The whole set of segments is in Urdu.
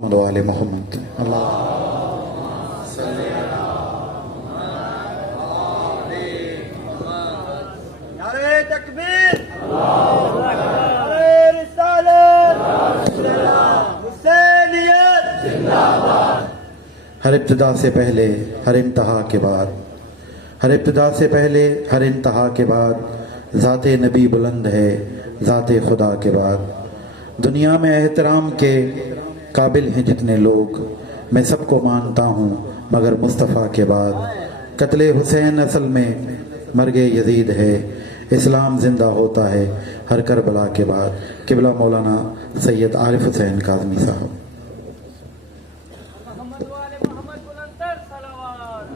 وآل محمد اللہ نعرہ تکبیر، نعرہ رسالت، حسینیت۔ ہر ابتدا سے پہلے ہر انتہا کے بعد، ہر ابتدا سے پہلے ہر انتہا کے بعد ذات نبی بلند ہے، ذات خدا کے بعد۔ دنیا میں احترام کے قابل ہیں جتنے لوگ، میں سب کو مانتا ہوں مگر مصطفیٰ کے بعد۔ قتل حسین اصل میں مرگ یزید ہے، اسلام زندہ ہوتا ہے ہر کربلا کے بعد۔ قبلہ مولانا سید عارف حسین کاظمی صاحب۔ محمد وآل محمد بلندر صلوات۔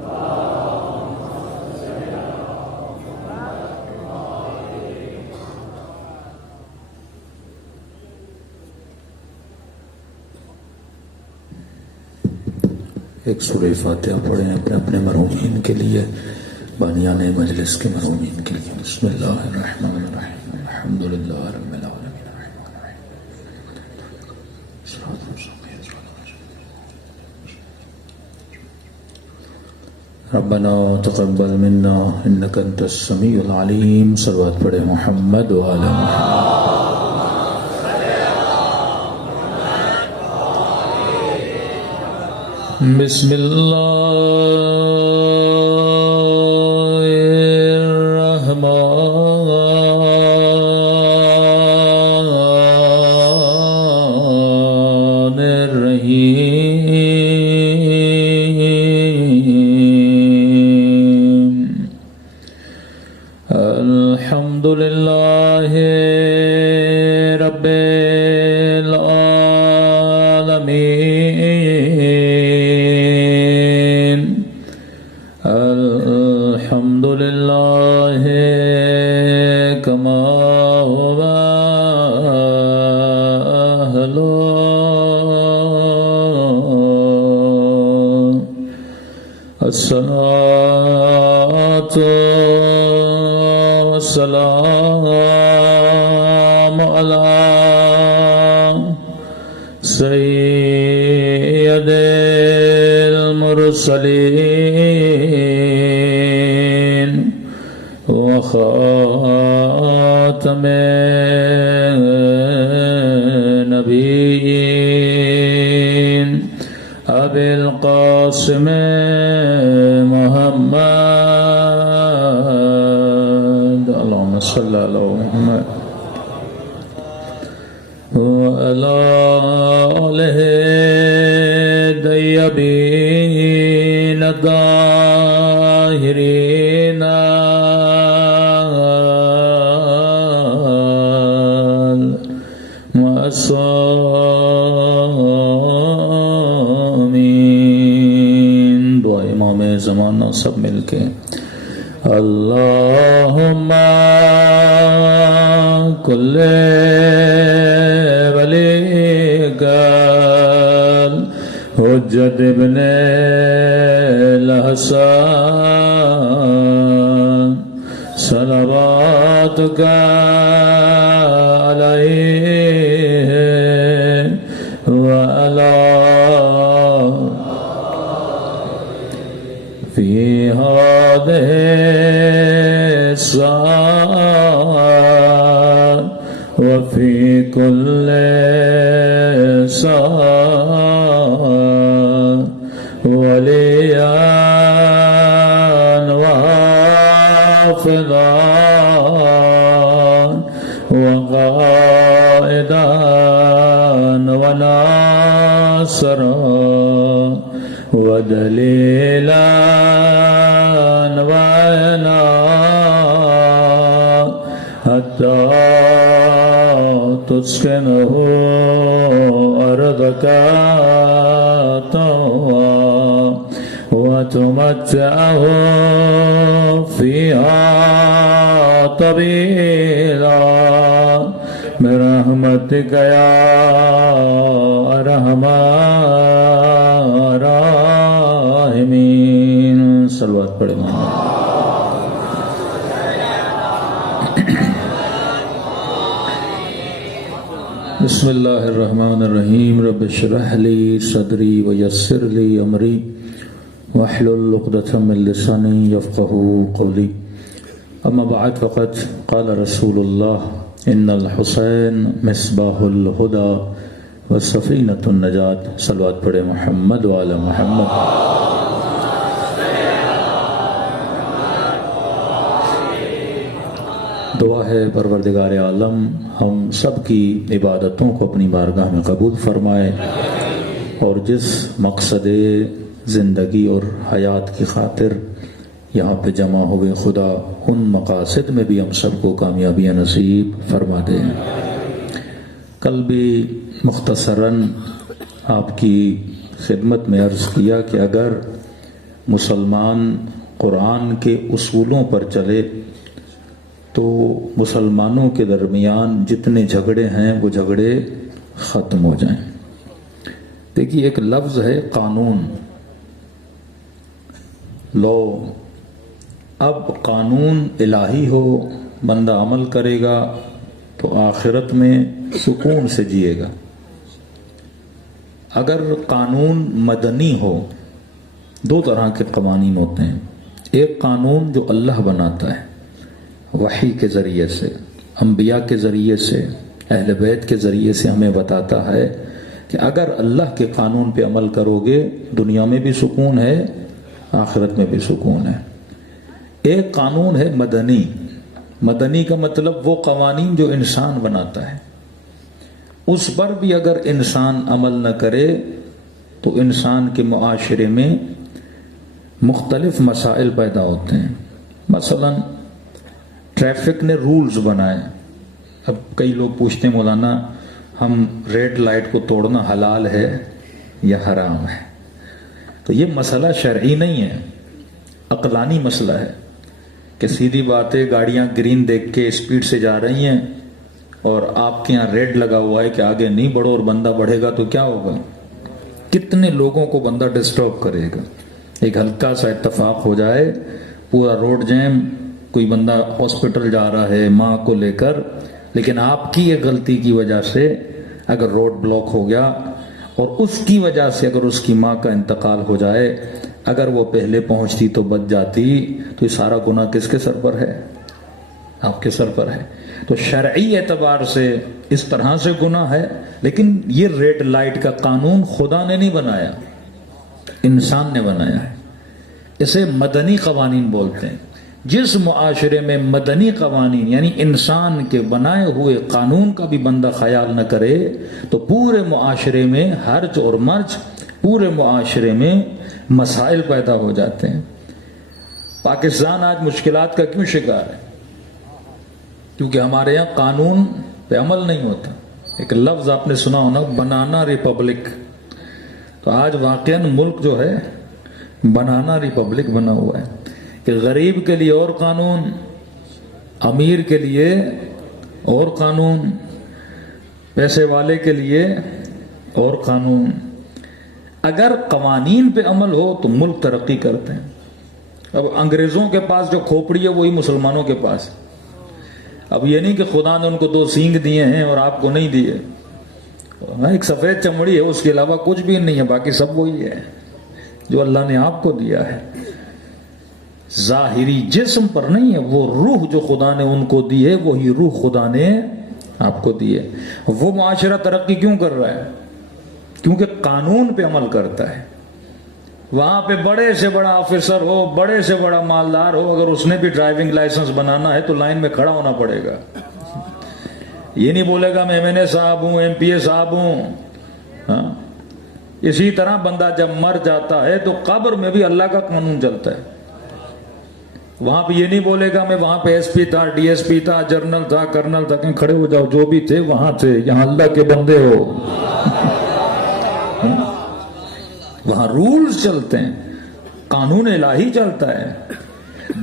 ایک سورہ فاتحہ پڑھیں اپنے اپنے مرحومین کے لیے، بانیان مجلس کے مرحومین کے لیے۔ بسم اللہ الرحمن الرحیم، الحمد للہ رب العالمین، الرحمن الرحیم، صراط المستقیم، صراط المستقیم۔ ربنا تقبل منا انک انت السمیع العلیم۔ صلوات پڑھے محمد وآل محمد۔ بسم اللہ الرحمن الرحیم، الحمد للہ رب العالمین، الحمد للہ کما هو أهله، الصلاة والسلام على سید المرسلین وخاتم النبیین ابی القاسم محمد، اللہم صلی علی محمد وعلی آلہ الطیبین الطاہرین المعصومین۔ دعا امام زمانہ سب مل کے۔ اللہم کل ولیک حجت ابن الحسن صلواتک علیہ وعلی فی هذه الساعة وفي كل ساعة وليا وحافظا وقائدا وناصرا ودليلا وعنا حتى تسكنه أرضك طوعا وتمتعه فيها طويلا برحمتك يا أرحم الراحمين۔ صلوات پڑھیں محمد۔ بسم اللہ الرحمن الرحیم رب اشرح لی صدری ویسر لی امری واحلل عقدۃ من لسانی یفقهوا قولی اما بعد فقد قال رسول اللہ ان الحسین مصباح الہدی وسفینۃ النجات. صلوات پڑھے محمد وعلی محمد. دعا ہے پروردگار عالم ہم سب کی عبادتوں کو اپنی بارگاہ میں قبول فرمائے اور جس مقصد زندگی اور حیات کی خاطر یہاں پہ جمع ہوئے خدا ان مقاصد میں بھی ہم سب کو کامیابیاں نصیب فرما دے. کل بھی مختصراً آپ کی خدمت میں عرض کیا کہ اگر مسلمان قرآن کے اصولوں پر چلے تو مسلمانوں کے درمیان جتنے جھگڑے ہیں وہ جھگڑے ختم ہو جائیں. دیکھیے ایک لفظ ہے قانون، لو. اب قانون الہی ہو، بندہ عمل کرے گا تو آخرت میں سکون سے جیے گا. اگر قانون مدنی ہو، دو طرح کے قوانین ہوتے ہیں. ایک قانون جو اللہ بناتا ہے وحی کے ذریعے سے، انبیاء کے ذریعے سے، اہل بیت کے ذریعے سے ہمیں بتاتا ہے کہ اگر اللہ کے قانون پہ عمل کرو گے دنیا میں بھی سکون ہے، آخرت میں بھی سکون ہے. ایک قانون ہے مدنی. مدنی کا مطلب وہ قوانین جو انسان بناتا ہے، اس پر بھی اگر انسان عمل نہ کرے تو انسان کے معاشرے میں مختلف مسائل پیدا ہوتے ہیں. مثلاً ٹریفک نے رولز بنائے. اب کئی لوگ پوچھتے ہیں مولانا ہم ریڈ لائٹ کو توڑنا حلال ہے یا حرام ہے؟ تو یہ مسئلہ شرعی نہیں ہے، عقلانی مسئلہ ہے کہ سیدھی بات ہے گاڑیاں گرین دیکھ کے اسپیڈ سے جا رہی ہیں اور آپ کے یہاں ریڈ لگا ہوا ہے کہ آگے نہیں بڑھو اور بندہ بڑھے گا تو کیا ہوگا؟ کتنے لوگوں کو بندہ ڈسٹرب کرے گا. ایک ہلکا سا اتفاق ہو جائے پورا روڈ جیم، کوئی بندہ ہاسپٹل جا رہا ہے ماں کو لے کر، لیکن آپ کی ایک غلطی کی وجہ سے اگر روڈ بلاک ہو گیا اور اس کی وجہ سے اگر اس کی ماں کا انتقال ہو جائے، اگر وہ پہلے پہنچتی تو بچ جاتی، تو یہ سارا گناہ کس کے سر پر ہے؟ آپ کے سر پر ہے. تو شرعی اعتبار سے اس طرح سے گناہ ہے، لیکن یہ ریڈ لائٹ کا قانون خدا نے نہیں بنایا، انسان نے بنایا ہے. اسے مدنی قوانین بولتے ہیں. جس معاشرے میں مدنی قوانین یعنی انسان کے بنائے ہوئے قانون کا بھی بندہ خیال نہ کرے تو پورے معاشرے میں ہرج اور مرج، پورے معاشرے میں مسائل پیدا ہو جاتے ہیں. پاکستان آج مشکلات کا کیوں شکار ہے؟ کیونکہ ہمارے یہاں قانون پہ عمل نہیں ہوتا. ایک لفظ آپ نے سنا ہونا، بنانا ریپبلک. تو آج واقعاً ملک جو ہے بنانا ریپبلک بنا ہوا ہے کہ غریب کے لیے اور قانون، امیر کے لیے اور قانون، پیسے والے کے لیے اور قانون. اگر قوانین پہ عمل ہو تو ملک ترقی کرتے ہیں. اب انگریزوں کے پاس جو کھوپڑی ہے وہی مسلمانوں کے پاس. اب یہ نہیں کہ خدا نے ان کو 2 سینگ دیے ہیں اور آپ کو نہیں دیے. ایک سفید چمڑی ہے، اس کے علاوہ کچھ بھی نہیں ہے، باقی سب وہی ہے جو اللہ نے آپ کو دیا ہے. ظاہری جسم پر نہیں ہے، وہ روح جو خدا نے ان کو دی ہے وہی روح خدا نے آپ کو دی ہے. وہ معاشرہ ترقی کیوں کر رہا ہے؟ کیونکہ قانون پہ عمل کرتا ہے. وہاں پہ بڑے سے بڑا آفیسر ہو، بڑے سے بڑا مالدار ہو، اگر اس نے بھی ڈرائیونگ لائسنس بنانا ہے تو لائن میں کھڑا ہونا پڑے گا. یہ نہیں بولے گا میں MNA صاحب ہوں، MPA صاحب ہوں. ہاں، اسی طرح بندہ جب مر جاتا ہے تو قبر میں بھی اللہ کا قانون چلتا ہے. وہاں پہ یہ نہیں بولے گا میں وہاں پہ SP تھا، DSP تھا، جنرل تھا، کرنل تھا. کہیں کھڑے ہو جاؤ، جو بھی تھے وہاں تھے، یہاں اللہ کے بندے ہو. وہاں رولز چلتے ہیں، قانون الہی چلتا ہے.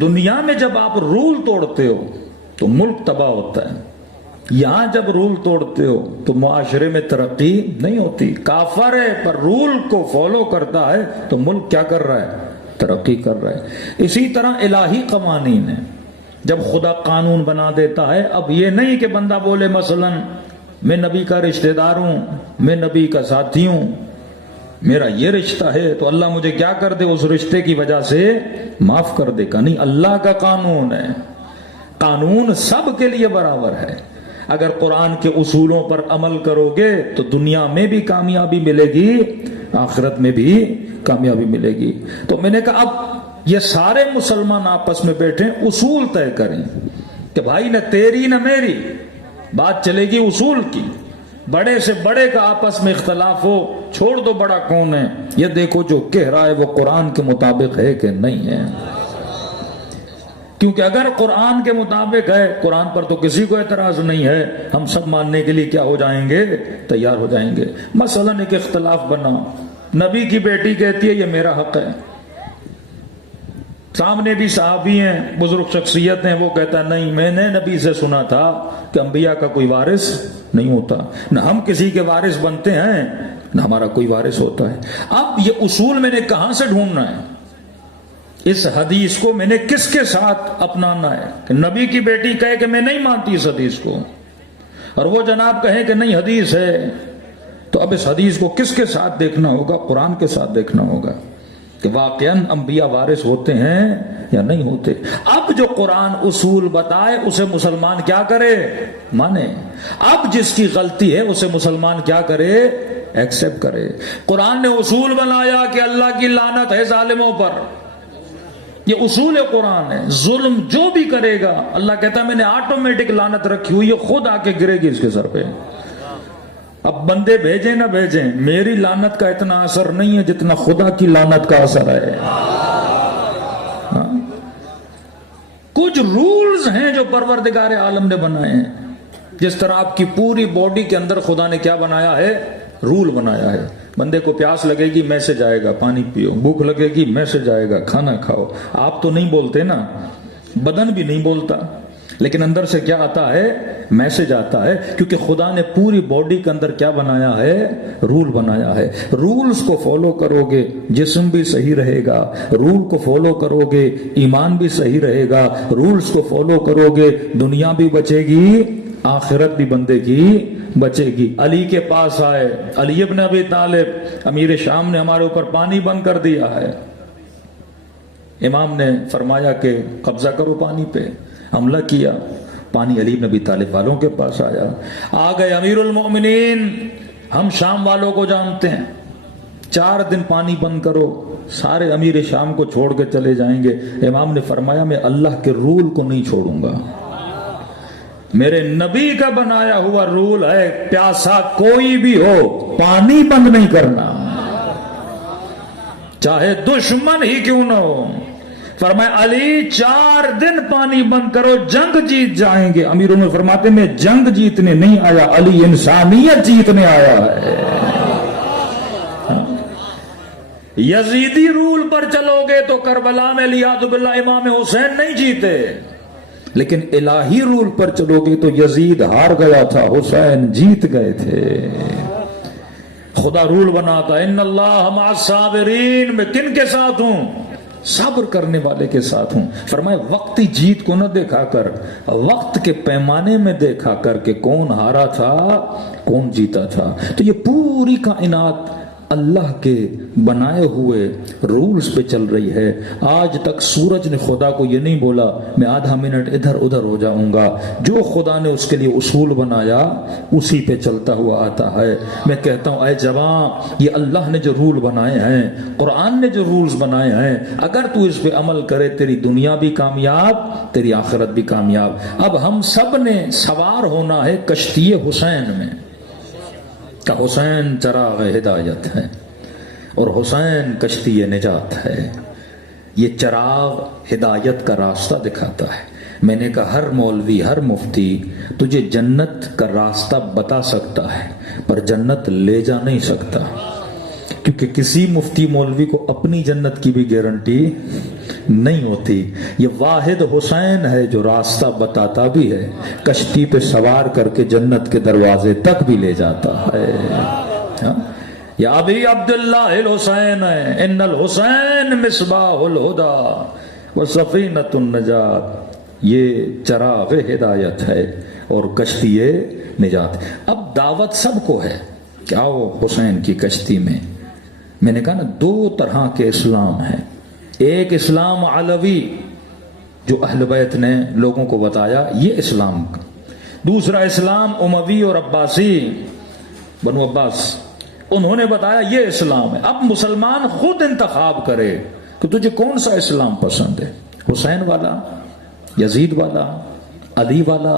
دنیا میں جب آپ رول توڑتے ہو تو ملک تباہ ہوتا ہے. یہاں جب رول توڑتے ہو تو معاشرے میں ترقی نہیں ہوتی. کافر ہے پر رول کو فالو کرتا ہے تو ملک کیا کر رہا ہے؟ ترقی کر رہا ہے. اسی طرح الہی قوانین ہیں. جب خدا قانون بنا دیتا ہے، اب یہ نہیں کہ بندہ بولے مثلا میں نبی کا رشتہ دار ہوں، میں نبی کا ساتھی ہوں، میرا یہ رشتہ ہے تو اللہ مجھے کیا کر دے، اس رشتے کی وجہ سے معاف کر دے گا نہیں۔ اللہ کا قانون ہے، قانون سب کے لیے برابر ہے۔ اگر قرآن کے اصولوں پر عمل کرو گے تو دنیا میں بھی کامیابی ملے گی، آخرت میں بھی کامیابی ملے گی۔ تو میں نے کہا اب یہ سارے مسلمان آپس میں بیٹھے اصول طے کریں کہ بھائی نہ تیری نہ میری بات چلے گی اصول کی، بڑے سے بڑے کا آپس میں اختلاف ہو، چھوڑ دو بڑا کون ہے، یہ دیکھو جو کہہ رہا ہے وہ قرآن کے مطابق ہے کہ نہیں ہے۔ کیونکہ اگر قرآن کے مطابق ہے، قرآن پر تو کسی کو اعتراض نہیں ہے، ہم سب ماننے کے لیے کیا ہو جائیں گے، تیار ہو جائیں گے۔ مثلاً ایک اختلاف بنا، نبی کی بیٹی کہتی ہے یہ میرا حق ہے، سامنے بھی صحابی ہیں، بزرگ شخصیت ہیں، وہ کہتا ہے نہیں میں نے نبی سے سنا تھا کہ انبیاء کا کوئی وارث نہیں ہوتا، نہ ہم کسی کے وارث بنتے ہیں نہ ہمارا کوئی وارث ہوتا ہے۔ اب یہ اصول میں نے کہاں سے ڈھونڈنا ہے، اس حدیث کو میں نے کس کے ساتھ اپنانا ہے کہ نبی کی بیٹی کہے کہ میں نہیں مانتی اس حدیث کو، اور وہ جناب کہے کہ نہیں حدیث ہے، تو اب اس حدیث کو کس کے ساتھ دیکھنا ہوگا، قرآن کے ساتھ دیکھنا ہوگا کہ واقعاً انبیاء وارث ہوتے ہیں یا نہیں ہوتے۔ اب جو قرآن اصول بتائے اسے مسلمان کیا کرے، مانے۔ اب جس کی غلطی ہے اسے مسلمان کیا کرے، ایکسپٹ کرے۔ قرآن نے اصول بنایا کہ اللہ کی لعنت ہے ظالموں پر، یہ اصول قرآن ہے، ظلم جو بھی کرے گا اللہ کہتا ہے میں نے آٹومیٹک لعنت رکھی ہوئی ہے، خود آ کے گرے گی اس کے سر پہ۔ اب بندے بھیجیں نہ بھیجیں، میری لعنت کا اتنا اثر نہیں ہے جتنا خدا کی لعنت کا اثر ہے۔ کچھ رولز ہیں جو پروردگار عالم نے بنائے ہیں، جس طرح آپ کی پوری باڈی کے اندر خدا نے کیا بنایا ہے، رول بنایا ہے۔ بندے کو پیاس لگے گی میسج آئے گا پانی پیو، بھوک لگے گی میسج آئے گا کھانا کھاؤ۔ آپ تو نہیں بولتے نا، بدن بھی نہیں بولتا، لیکن اندر سے کیا آتا ہے، میسج آتا ہے، کیونکہ خدا نے پوری باڈی کے اندر کیا بنایا ہے، رول بنایا ہے۔ رولز کو فالو کرو گے جسم بھی صحیح رہے گا، رول کو فالو کرو گے ایمان بھی صحیح رہے گا، رولز کو فالو کرو گے دنیا بھی بچے گی، آخرت بھی بندے کی بچے گی۔ علی کے پاس آئے، علی ابن ابی طالب، امیر شام نے ہمارے اوپر پانی بند کر دیا ہے، امام نے فرمایا کہ قبضہ کرو پانی پہ، حملہ کیا، پانی علی بن ابی طالب والوں کے پاس آیا، آ گئے امیر المؤمنین، ہم شام والوں کو جانتے ہیں، 4 دن پانی بند کرو، سارے امیر شام کو چھوڑ کے چلے جائیں گے۔ امام نے فرمایا میں اللہ کے رول کو نہیں چھوڑوں گا، میرے نبی کا بنایا ہوا رول ہے، پیاسا کوئی بھی ہو پانی بند نہیں کرنا، چاہے دشمن ہی کیوں نہ ہو۔ فرمایا علی 4 دن پانی بند کرو، جنگ جیت جائیں گے۔ امیروں میں فرماتے میں جنگ جیتنے نہیں آیا، علی انسانیت جیتنے آیا ہے۔ یزیدی رول پر چلو گے تو کربلا میں علیہ باللہ امام حسین نہیں جیتے، لیکن الہی رول پر چلو گے تو یزید ہار گیا تھا، حسین جیت گئے تھے۔ خدا رول بناتا ان اللہ مع الصابرین، میں کن کے ساتھ ہوں، صبر کرنے والے کے ساتھ ہوں۔ فرمائے وقتی جیت کو نہ دیکھا کر، وقت کے پیمانے میں دیکھا کر کہ کون ہارا تھا کون جیتا تھا۔ تو یہ پوری کائنات اللہ کے بنائے ہوئے رولز پہ چل رہی ہے۔ آج تک سورج نے خدا کو یہ نہیں بولا میں آدھا منٹ ادھر ادھر ہو جاؤں گا، جو خدا نے اس کے لیے اصول بنایا اسی پہ چلتا ہوا آتا ہے۔ میں کہتا ہوں اے جوان، یہ اللہ نے جو رول بنائے ہیں، قرآن نے جو رولز بنائے ہیں، اگر تو اس پہ عمل کرے تیری دنیا بھی کامیاب تیری آخرت بھی کامیاب۔ اب ہم سب نے سوار ہونا ہے کشتی حسین میں، کہ حسین چراغ ہدایت ہے اور حسین کشتی نجات ہے۔ یہ چراغ ہدایت کا راستہ دکھاتا ہے۔ میں نے کہا ہر مولوی ہر مفتی تجھے جنت کا راستہ بتا سکتا ہے پر جنت لے جا نہیں سکتا، کیونکہ کسی مفتی مولوی کو اپنی جنت کی بھی گارنٹی نہیں ہوتی۔ یہ واحد حسین ہے جو راستہ بتاتا بھی ہے، کشتی پہ سوار کر کے جنت کے دروازے تک بھی لے جاتا ہے۔ یا ابی عبداللہ الحسین ہے، ان الحسین مصباح الہدی و سفینۃ النجات، یہ چراغ ہدایت ہے اور کشتی نجات. اب دعوت سب کو ہے کہ آؤ حسین کی کشتی میں نے کہا نا 2 طرح کے اسلام ہیں. ایک اسلام علوی جو اہل بیت نے لوگوں کو بتایا یہ اسلام کا. دوسرا اسلام اموی اور عباسی بنو عباس انہوں نے بتایا یہ اسلام ہے. اب مسلمان خود انتخاب کرے کہ تجھے کون سا اسلام پسند ہے, حسین والا, یزید والا, علی والا,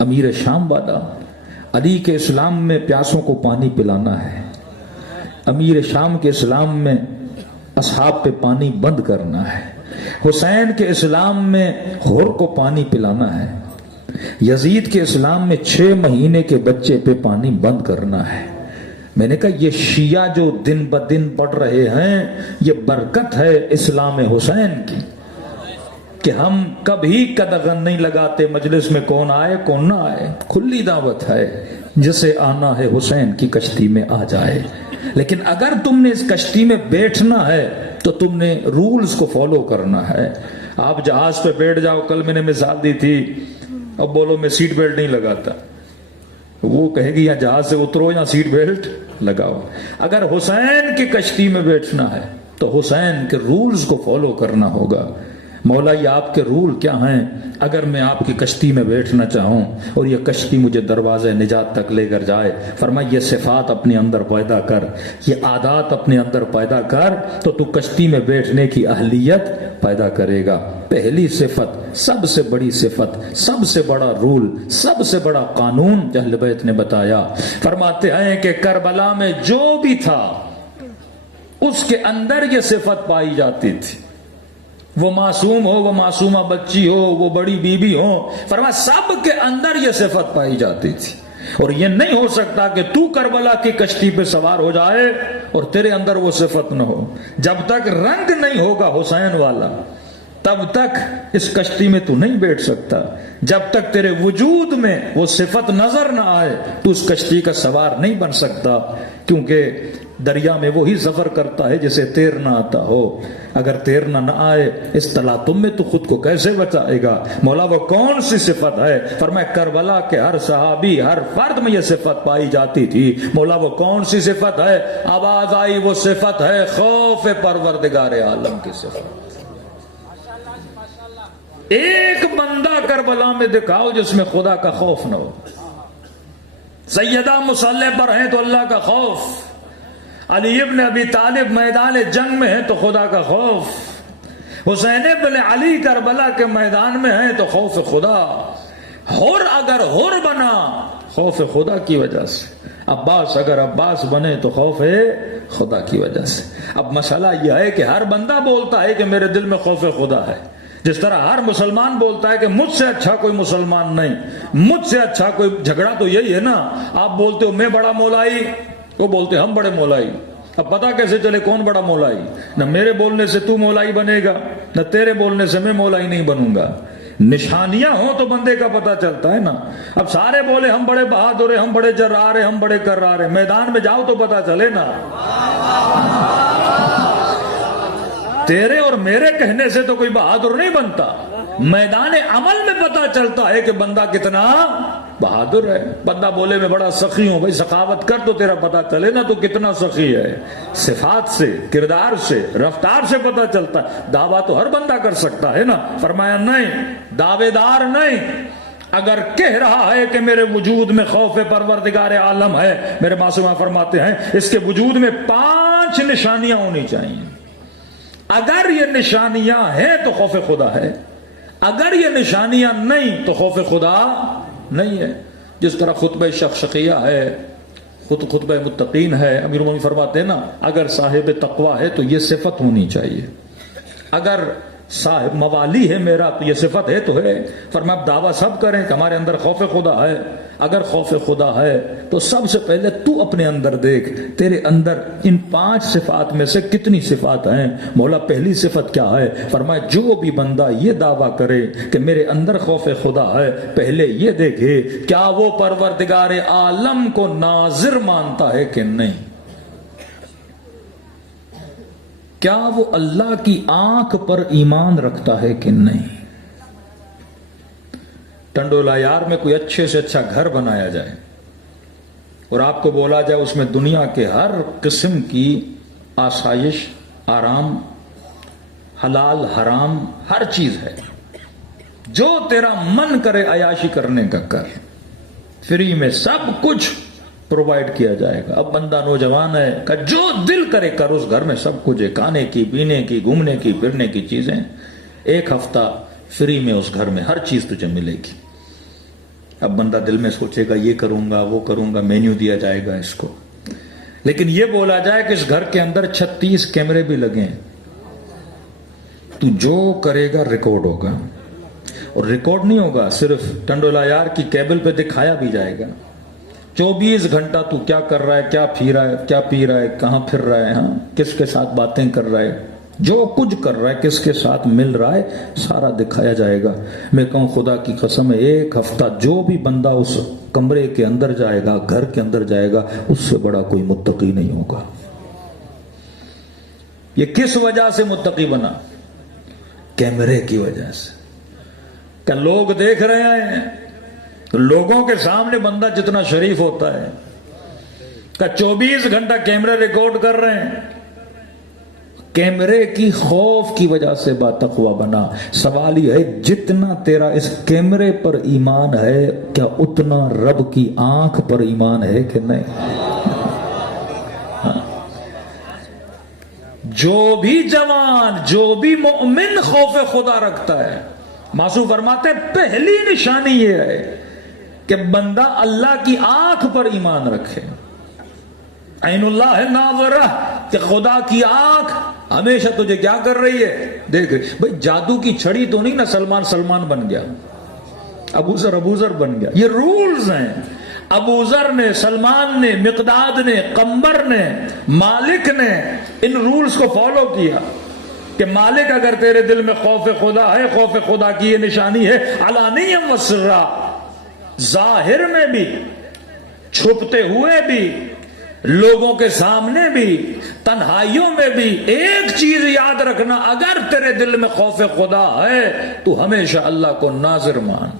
امیر شام والا. علی کے اسلام میں پیاسوں کو پانی پلانا ہے, امیر شام کے اسلام میں اصحاب پہ پانی بند کرنا ہے, حسین کے اسلام میں حور کو پانی پلانا ہے, یزید کے اسلام میں 6 مہینے کے بچے پہ پانی بند کرنا ہے. میں نے کہا یہ شیعہ جو دن بدن بڑھ رہے ہیں یہ برکت ہے اسلام حسین کی کہ ہم کبھی قدغن نہیں لگاتے مجلس میں کون آئے کون نہ آئے. کھلی دعوت ہے, جسے آنا ہے حسین کی کشتی میں آ جائے. لیکن اگر تم نے اس کشتی میں بیٹھنا ہے تو تم نے رولز کو فالو کرنا ہے. آپ جہاز پہ بیٹھ جاؤ, کل میں نے مثال دی تھی, اب بولو میں سیٹ بیلٹ نہیں لگاتا, وہ کہے گی یا جہاز سے اترو یا سیٹ بیلٹ لگاؤ. اگر حسین کی کشتی میں بیٹھنا ہے تو حسین کے رولز کو فالو کرنا ہوگا. مولا یہ آپ کے رول کیا ہیں اگر میں آپ کی کشتی میں بیٹھنا چاہوں اور یہ کشتی مجھے دروازے نجات تک لے کر جائے؟ فرمایا یہ صفات اپنے اندر پیدا کر, یہ عادات اپنے اندر پیدا کر تو تو کشتی میں بیٹھنے کی اہلیت پیدا کرے گا. پہلی صفت, سب سے بڑی صفت, سب سے بڑا رول, سب سے بڑا قانون اہل بیت نے بتایا. فرماتے ہیں کہ کربلا میں جو بھی تھا اس کے اندر یہ صفت پائی جاتی تھی. وہ معصوم ہو, وہ معصومہ بچی ہو, وہ بڑی بیوی ہو, فرمایا سب کے اندر یہ صفت پائی جاتی تھی. اور یہ نہیں ہو سکتا کہ تو کربلا کی کشتی پہ سوار ہو جائے اور تیرے اندر وہ صفت نہ ہو. جب تک رنگ نہیں ہوگا حسین والا تب تک اس کشتی میں تو نہیں بیٹھ سکتا. جب تک تیرے وجود میں وہ صفت نظر نہ آئے تو اس کشتی کا سوار نہیں بن سکتا, کیونکہ دریا میں وہی سفر کرتا ہے جسے تیرنا آتا ہو. اگر تیرنا نہ آئے اس تلاطم میں تو خود کو کیسے بچائے گا؟ مولا وہ کون سی صفت ہے؟ فرمایا کربلا کے ہر صحابی, ہر فرد میں یہ صفت پائی جاتی تھی. مولا وہ کون سی صفت ہے؟ آواز آئی, وہ صفت ہے خوف پروردگار عالم کی صفت. ایک بندہ کربلا میں دکھاؤ جس میں خدا کا خوف نہ ہو. سیدہ مصلی پر ہیں تو اللہ کا خوف, علی ابن ابی طالب میدان جنگ میں ہیں تو خدا کا خوف, حسین ابن علی کربلا کے میدان میں ہیں تو خوف خدا. حر اگر حر بنا خوف خدا کی وجہ سے, عباس اگر عباس بنے تو خوف خدا کی وجہ سے. اب مسئلہ یہ ہے کہ ہر بندہ بولتا ہے کہ میرے دل میں خوف خدا ہے, جس طرح ہر مسلمان بولتا ہے کہ مجھ سے اچھا کوئی مسلمان نہیں, مجھ سے اچھا کوئی. جھگڑا تو یہی ہے نا, آپ بولتے ہو میں بڑا مولائی, وہ بولتے ہم بڑے مولائی. اب پتا کیسے چلے کون بڑا مولائی؟ نہ میرے بولنے سے تو مولائی بنے گا, نہ تیرے بولنے سے میں مولائی نہیں بنوں گا. نشانیاں ہوں تو بندے کا پتا چلتا ہے نا. اب سارے بولے ہم بڑے بہادر ہیں, ہم بڑے جرار ہیں, ہم بڑے کرار ہیں, میدان میں جاؤ تو پتا چلے نا. تیرے اور میرے کہنے سے تو کوئی بہادر نہیں بنتا, میدان عمل میں پتا چلتا ہے کہ بندہ کتنا بہادر ہے. بندہ بولے میں بڑا سخی ہوں, بھائی سخاوت کر تو تیرا پتا چلے نا تو کتنا سخی ہے. صفات سے, کردار سے, رفتار سے پتا چلتا ہے. دعویٰ تو ہر بندہ کر سکتا ہے نا. فرمایا نہیں, دعوے دار نہیں. اگر کہہ رہا ہے کہ میرے وجود میں خوف پروردگار عالم ہے, میرے معصومہ فرماتے ہیں اس کے وجود میں 5 نشانیاں ہونی چاہیے. اگر یہ نشانیاں ہیں تو خوف خدا ہے, اگر یہ نشانیاں نہیں تو خوف خدا نہیں ہے. جس طرح خطبہ شخشقیہ ہے, خطبہ متقین ہے, امیر المومنین فرماتے ہیں نا اگر صاحب تقوی ہے تو یہ صفت ہونی چاہیے, اگر صاحب موالی ہے میرا تو یہ صفت ہے تو ہے. فرمایا اب دعویٰ سب کریں کہ ہمارے اندر خوف خدا ہے. اگر خوف خدا ہے تو سب سے پہلے تو اپنے اندر دیکھ, تیرے اندر ان 5 صفات میں سے کتنی صفات ہیں. مولا پہلی صفت کیا ہے؟ فرمایا جو بھی بندہ یہ دعویٰ کرے کہ میرے اندر خوف خدا ہے, پہلے یہ دیکھے کیا وہ پروردگار عالم کو ناظر مانتا ہے کہ نہیں, کیا وہ اللہ کی آنکھ پر ایمان رکھتا ہے کہ نہیں. ٹنڈولا یار میں کوئی اچھے سے اچھا گھر بنایا جائے اور آپ کو بولا جائے اس میں دنیا کے ہر قسم کی آسائش، آرام، حلال حرام ہر چیز ہے، جو تیرا من کرے عیاشی کرنے کا کر، فری میں سب کچھ پرووائڈ کیا جائے گا۔ اب بندہ نوجوان ہے کہ جو دل کرے کر، اس گھر میں سب کچھ ہے، کھانے کی، پینے کی، گھومنے کی، پھرنے کی چیزیں، ایک ہفتہ فری میں اس گھر میں ہر چیز تجھے ملے گی۔ اب بندہ دل میں سوچے گا یہ کروں گا وہ کروں گا، مینیو دیا جائے گا اس کو، لیکن یہ بولا جائے کہ اس گھر کے اندر 36 کیمرے بھی لگے ہیں، تو جو کرے گا ریکارڈ ہوگا، اور ریکارڈ نہیں ہوگا صرف ٹنڈولا یار کی کیبل پہ دکھایا بھی جائے گا 24 گھنٹہ تو کیا کر رہا ہے، کیا پی رہا ہے، کیا پی رہا ہے، کہاں پھر رہا ہے، ہاں کس کے ساتھ باتیں کر رہا ہے، جو کچھ کر رہا ہے، کس کے ساتھ مل رہا ہے، سارا دکھایا جائے گا۔ میں کہوں خدا کی قسم ہے، ایک ہفتہ جو بھی بندہ اس کمرے کے اندر جائے گا، گھر کے اندر جائے گا، اس سے بڑا کوئی متقی نہیں ہوگا۔ یہ کس وجہ سے متقی بنا؟ کیمرے کی وجہ سے، کہ لوگ دیکھ رہے ہیں، لوگوں کے سامنے بندہ جتنا شریف ہوتا ہے، کہ 24 گھنٹہ کیمرے ریکارڈ کر رہے ہیں، کیمرے کی خوف کی وجہ سے باتقوا بنا۔ سوال یہ ہے جتنا تیرا اس کیمرے پر ایمان ہے، کیا اتنا رب کی آنکھ پر ایمان ہے کہ نہیں؟ جو بھی جوان، جو بھی مومن خوف خدا رکھتا ہے، معصوم فرماتے ہیں پہلی نشانی یہ ہے کہ بندہ اللہ کی آنکھ پر ایمان رکھے۔ عین اللہ ناظرہ، کہ خدا کی آنکھ ہمیشہ تجھے کیا کر رہی ہے، دیکھ رہی۔ بھئی جادو کی چھڑی تو نہیں نا سلمان بن گیا، ابو ذر بن گیا، یہ رولز ہیں۔ ابو ذر نے، سلمان نے، مقداد نے، قمبر نے، مالک نے ان رولز کو فالو کیا کہ مالک اگر تیرے دل میں خوف خدا ہے، خوف خدا کی یہ نشانی ہے، علانیہ و سرا، ظاہر میں بھی، چھپتے ہوئے بھی، لوگوں کے سامنے بھی، تنہائیوں میں بھی، ایک چیز یاد رکھنا، اگر تیرے دل میں خوف خدا ہے تو ہمیشہ اللہ کو ناظر مان،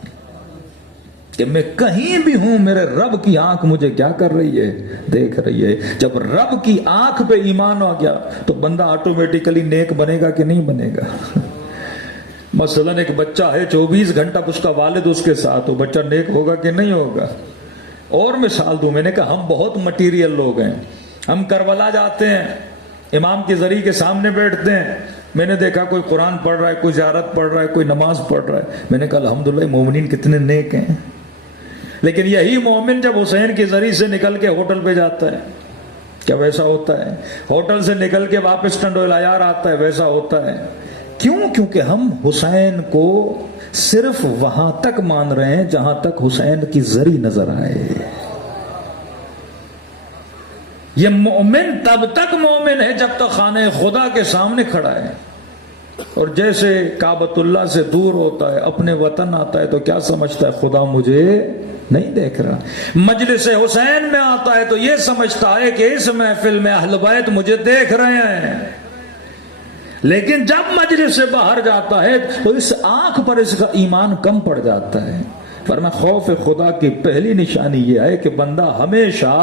کہ میں کہیں بھی ہوں میرے رب کی آنکھ مجھے کیا کر رہی ہے، دیکھ رہی ہے۔ جب رب کی آنکھ پہ ایمان آ گیا تو بندہ آٹومیٹیکلی نیک بنے گا کہ نہیں بنے گا؟ مثلا ایک بچہ ہے 24 گھنٹہ اس کا والد اس کے ساتھ، وہ بچہ نیک ہوگا کہ نہیں ہوگا؟ اور مثال دوں، میں نے کہا ہم بہت مٹیریل لوگ ہیں، ہم کربلا جاتے ہیں، امام کے ذریعے کے سامنے بیٹھتے ہیں، میں نے دیکھا کوئی قرآن پڑھ رہا ہے، کوئی زیارت پڑھ رہا ہے، کوئی نماز پڑھ رہا ہے، میں نے کہا الحمدللہ مومنین کتنے نیک ہیں۔ لیکن یہی مومن جب حسین کے ذریعے سے نکل کے ہوٹل پہ جاتا ہے، کیا ویسا ہوتا ہے؟ ہوٹل سے نکل کے واپس ٹنڈولا یار آتا ہے، ویسا ہوتا ہے؟ کیوں؟ کیونکہ ہم حسین کو صرف وہاں تک مان رہے ہیں جہاں تک حسین کی زری نظر آئے۔ یہ مومن تب تک مومن ہے جب تک خانہ خدا کے سامنے کھڑا ہے، اور جیسے کعبۃ اللہ سے دور ہوتا ہے، اپنے وطن آتا ہے تو کیا سمجھتا ہے، خدا مجھے نہیں دیکھ رہا۔ مجلس حسین میں آتا ہے تو یہ سمجھتا ہے کہ اس محفل میں اہل بیت مجھے دیکھ رہے ہیں، لیکن جب مجلس سے باہر جاتا ہے تو اس آنکھ پر اس کا ایمان کم پڑ جاتا ہے۔ ورنہ خوف خدا کی پہلی نشانی یہ ہے کہ بندہ ہمیشہ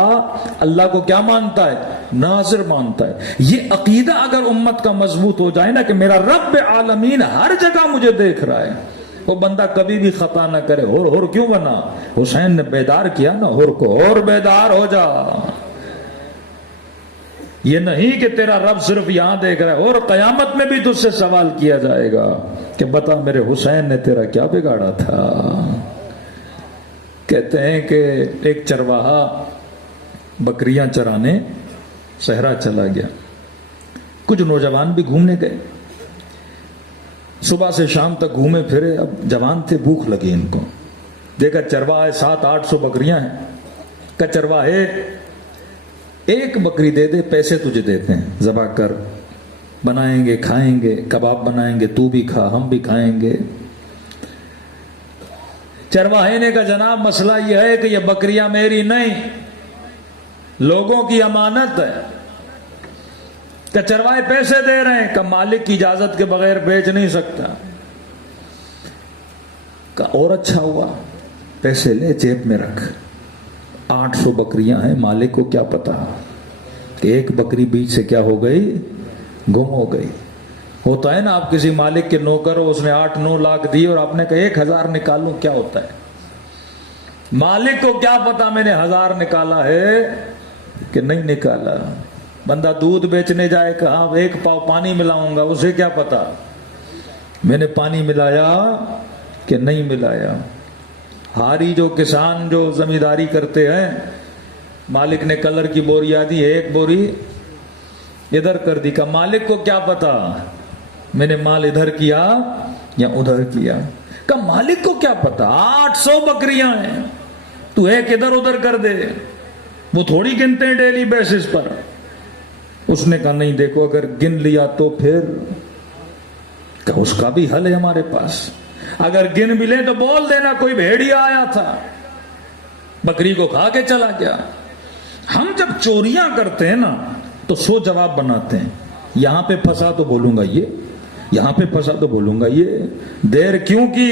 اللہ کو کیا مانتا ہے، ناظر مانتا ہے۔ یہ عقیدہ اگر امت کا مضبوط ہو جائے نا کہ میرا رب عالمین ہر جگہ مجھے دیکھ رہا ہے، وہ بندہ کبھی بھی خطا نہ کرے۔ ہور کیوں بنا؟ حسین نے بیدار کیا نا ہور کو، اور بیدار ہو جا۔ یہ نہیں کہ تیرا رب صرف یہاں دیکھ رہا ہے، اور قیامت میں بھی تجھ سے سوال کیا جائے گا کہ بتا میرے حسین نے تیرا کیا بگاڑا تھا۔ کہتے ہیں کہ ایک چرواہا بکریاں چرانے صحرا چلا گیا، کچھ نوجوان بھی گھومنے گئے، صبح سے شام تک گھومے پھرے، اب جوان تھے، بھوک لگی ان کو، دیکھا چرواہے 700-800 بکریاں ہیں، کہ چرواہے ایک بکری دے دے، پیسے تجھے دیتے ہیں، ذبح کر، بنائیں گے، کھائیں گے، کباب بنائیں گے، تو بھی کھا، ہم بھی کھائیں گے۔ چرواہے نے کہا جناب مسئلہ یہ ہے کہ یہ بکریاں میری نہیں، لوگوں کی امانت ہے۔ کہ چرواہے پیسے دے رہے ہیں، کہ مالک کی اجازت کے بغیر بیچ نہیں سکتا۔ کہ اور اچھا ہوا، پیسے لے جیب میں رکھ. 800 بکریاں ہیں, مالک کو کیا پتا کہ ایک بکری بیچ سے کیا ہو گئی, گم ہو گئی. ہوتا ہے نا, آپ کسی مالک کے نوکر ہو, اس نے 8-9 لاکھ دی اور آپ نے کہا 1000 نکالوں, کیا ہوتا ہے؟ مالک کو کیا پتا میں نے 1000 نکالا ہے کہ نہیں نکالا. بندہ دودھ بیچنے جائے, کہا 1 پاؤ پانی ملاؤں گا, اسے کیا پتا میں نے پانی ملایا کہ نہیں ملایا. ہاری جو کسان جو زمینداری کرتے ہیں, مالک نے کلر کی بوریاں دی, 1 بوری ادھر کر دی, کہ مالک کو کیا پتا میں نے مال ادھر کیا یا ادھر کیا. کہ مالک کو کیا پتا 800 بکریاں ہیں, تو 1 ادھر ادھر کر دے, وہ تھوڑی گنتے ہیں ڈیلی بیسس پر. اس نے کہا نہیں, دیکھو اگر گن لیا تو پھر کہ اس کا بھی حل ہے ہمارے پاس. اگر گن بھی لیں تو بول دینا کوئی بھیڑیا آیا تھا, بکری کو کھا کے چلا گیا. ہم جب چوریاں کرتے ہیں نا تو 100 جواب بناتے ہیں. یہاں پہ پھنسا تو بولوں گا یہ, یہاں پہ پھنسا تو بولوں گا یہ. دیر کیوں کی؟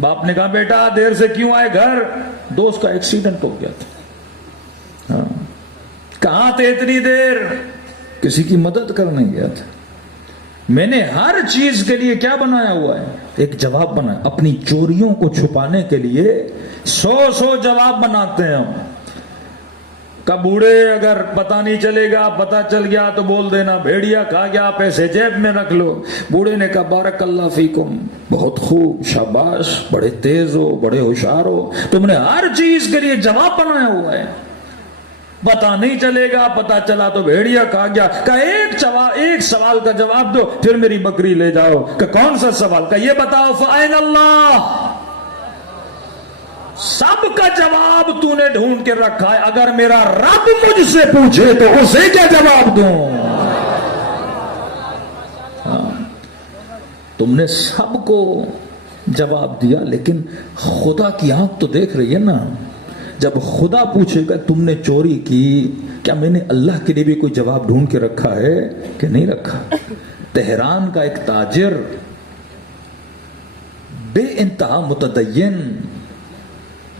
باپ نے کہا بیٹا دیر سے کیوں آئے گھر؟ دوست کا ایکسیڈنٹ ہو گیا تھا. ہاں. کہاں تھے اتنی دیر؟ کسی کی مدد کرنے گیا تھا. میں نے ہر چیز کے لیے کیا بنایا ہوا ہے؟ ایک جواب بنایا. اپنی چوریوں کو چھپانے کے لیے 100 جواب بناتے ہیں ہم. کب بوڑھے اگر پتہ نہیں چلے گا, پتہ چل گیا تو بول دینا بھیڑیا کھا گیا, پیسے جیب میں رکھ لو. بوڑھے نے کہا بارک اللہ فیکم, بہت خوب, شاباش, بڑے تیز ہو, بڑے ہوشیار ہو, تم نے ہر چیز کے لیے جواب بنایا ہوا ہے. پتہ نہیں چلے گا, پتہ چلا تو بھیڑیا کھا گیا. کہا ایک سوال کا جواب دو, پھر میری بکری لے جاؤ. کہ کون سا سوال؟ کہ یہ بتاؤ فَأَيْنَ اللَّهُ. سب کا جواب تو نے ڈھونڈ کے رکھا ہے, اگر میرا رب مجھ سے پوچھے تو اسے کیا جواب دوں؟ ہاں. تم نے سب کو جواب دیا, لیکن خدا کی آنکھ تو دیکھ رہی ہے نا. جب خدا پوچھے گا تم نے چوری کی, کیا میں نے اللہ کے لیے بھی کوئی جواب ڈھونڈ کے رکھا ہے کہ نہیں رکھا؟ تہران کا ایک تاجر بے انتہا متدین,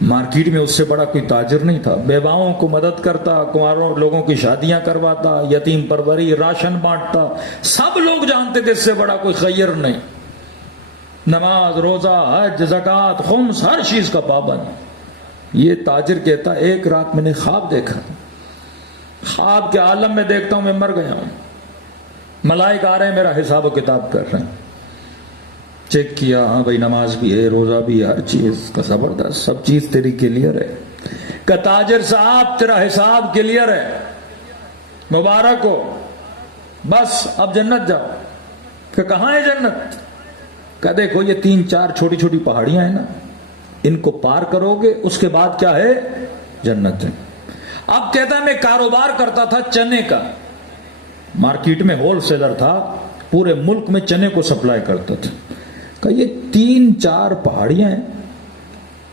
مارکیٹ میں اس سے بڑا کوئی تاجر نہیں تھا. بیواؤں کو مدد کرتا, کنواروں لوگوں کی شادیاں کرواتا, یتیم پروری, راشن بانٹتا. سب لوگ جانتے تھے اس سے بڑا کوئی خیر نہیں. نماز, روزہ, حج, زکوٰۃ, خمس, ہر چیز کا پابند. یہ تاجر کہتا ایک رات میں نے خواب دیکھا, خواب کے عالم میں دیکھتا ہوں میں مر گیا ہوں, ملائکہ آ رہے ہیں میرا حساب و کتاب کر رہے ہیں. چیک کیا, ہاں بھائی نماز بھی ہے, روزہ بھی ہے, ہر چیز کا زبردست, سب چیز تیری کلیئر ہے. کہ تاجر صاحب تیرا حساب کلیئر ہے, مبارک ہو, بس اب جنت جاؤ. کہ کہاں ہے جنت؟ کہ دیکھو یہ 3-4 چھوٹی چھوٹی پہاڑیاں ہیں نا, ان کو پار کرو گے اس کے بعد کیا ہے؟ جنت ہے. اب کہتا ہے میں کاروبار کرتا تھا چنے کا, مارکیٹ میں ہول سیلر تھا, پورے ملک میں چنے کو سپلائی کرتا تھا. کہ یہ 3-4 پہاڑیاں ہیں,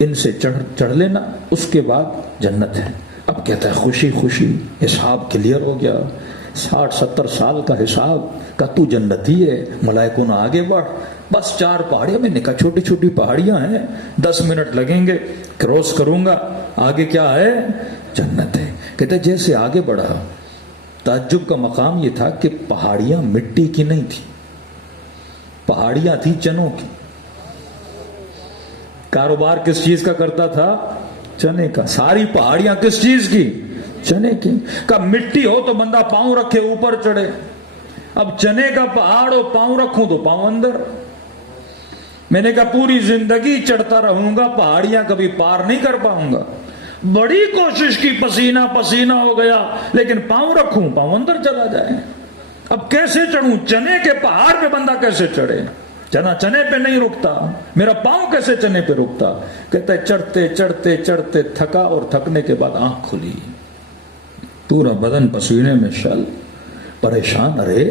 ان سے چڑھ لینا, اس کے بعد جنت ہے. اب کہتا ہے خوشی خوشی, حساب کلیئر ہو گیا, 60-70 سال کا حساب. کہ تو جنتی ہے, ملائکوں نے آگے بڑھ, بس 4 پہاڑیاں. میں نے کہا چھوٹی چھوٹی پہاڑیاں ہیں, 10 منٹ لگیں گے, کراس کروں گا, آگے کیا ہے؟ جنت ہے. کہتے جیسے آگے بڑھا, تعجب کا مقام یہ تھا کہ پہاڑیاں مٹی کی نہیں تھی, پہاڑیاں تھی چنوں کی. کاروبار کس چیز کا کرتا تھا؟ چنے کا. ساری پہاڑیاں کس چیز کی؟ چنے کی. کہ مٹی ہو تو بندہ پاؤں رکھے اوپر چڑھے, اب چنے کا پہاڑ ہو, پاؤں رکھوں تو پاؤں اندر. میں نے کہا پوری زندگی چڑھتا رہوں گا, پہاڑیاں کبھی پار نہیں کر پاؤں گا. بڑی کوشش کی, پسینہ پسینہ ہو گیا, لیکن پاؤں رکھوں پاؤں اندر چلا جائے. اب کیسے چڑھوں؟ چنے کے پہاڑ پہ بندہ کیسے چڑھے؟ چنا چنے پہ نہیں رکتا, میرا پاؤں کیسے چنے پہ رکتا؟ کہتا ہے چڑھتے چڑھتے چڑھتے تھکا, اور تھکنے کے بعد آنکھ کھلی, پورا بدن پسینے میں شل, پریشان. ارے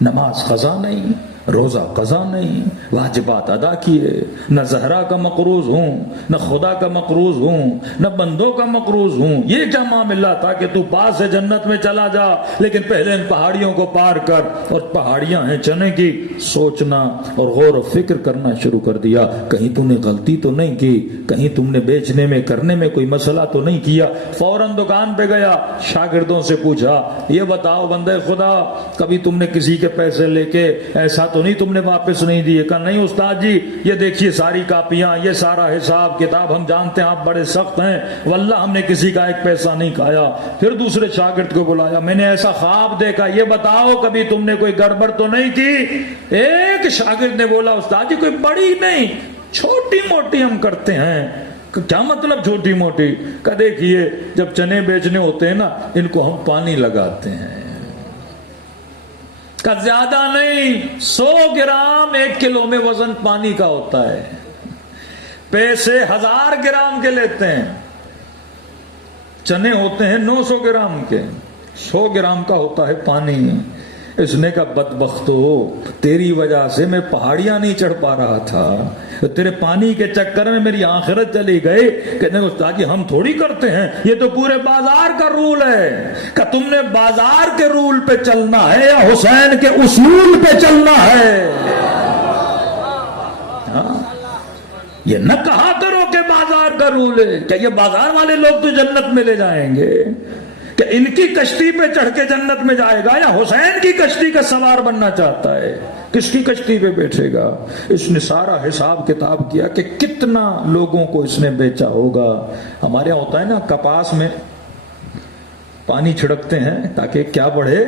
نماز قضا نہیں, روزہ قضا نہیں، واجبات ادا کیے، نہ زہرا کا مقروض ہوں، نہ خدا کا مقروض ہوں، نہ بندوں کا مقروض ہوں، یہ کیا معاملہ تھا کہ تو پاس سے جنت میں چلا جا، لیکن پہلے ان پہاڑیوں کو پار کر، اور پہاڑیاں ہیں چنے کی، سوچنا اور غور و فکر کرنا شروع کر دیا، کہیں تم نے غلطی تو نہیں کی، کہیں تم نے بیچنے میں کرنے میں کوئی مسئلہ تو نہیں کیا۔ فوراً دکان پہ گیا، شاگردوں سے پوچھا، یہ بتاؤ بندے خدا، کبھی تم نے کسی کے پیسے لے کے ایسا تو نہیں تم نے واپس نہیں دیے؟ کہا نہیں استاد جی، یہ دیکھیے ساری کاپیاں، یہ سارا حساب کتاب، ہم جانتے ہیں آپ بڑے سخت ہیں، واللہ ہم نے کسی کا ایک پیسہ نہیں کھایا۔ پھر دوسرے شاگرد کو بلایا، میں نے ایسا خواب دیکھا، یہ بتاؤ کبھی تم نے کوئی گڑبڑ تو نہیں کی؟ ایک شاگرد نے بولا استاد جی کوئی بڑی نہیں، چھوٹی موٹی ہم کرتے ہیں۔ کیا مطلب چھوٹی موٹی؟ کہ دیکھیے جب چنے بیچنے ہوتے ہیں نا، ان کو ہم پانی لگاتے ہیں، کا زیادہ نہیں، 100 گرام 1 کلو میں وزن پانی کا ہوتا ہے، پیسے 1000 گرام کے لیتے ہیں، چنے ہوتے ہیں 900 گرام کے، 100 گرام کا ہوتا ہے پانی۔ اس نے کہا بدبختو، تیری وجہ سے میں پہاڑیاں نہیں چڑھ پا رہا تھا، تیرے پانی کے چکر میں میری آخرت چلی گئی۔ کہتے ہیں استاد جی ہم تھوڑی کرتے ہیں، یہ تو پورے بازار کا رول ہے۔ کہ تم نے بازار کے رول پہ چلنا ہے یا حسین کے اصول پہ چلنا ہے؟ یہ نہ کہا کرو کہ بازار کا رول ہے، کہ یہ بازار والے لوگ تو جنت میں لے جائیں گے، کہ ان کی کشتی پہ چڑھ کے جنت میں جائے گا، یا حسین کی کشتی کا سوار بننا چاہتا ہے؟ کس کی کشتی پہ بیٹھے گا؟ اس نے سارا حساب کتاب کیا کہ کتنا لوگوں کو اس نے بیچا ہوگا۔ ہمارے یہاں ہوتا ہے نا، کپاس میں پانی چھڑکتے ہیں تاکہ کیا بڑھے،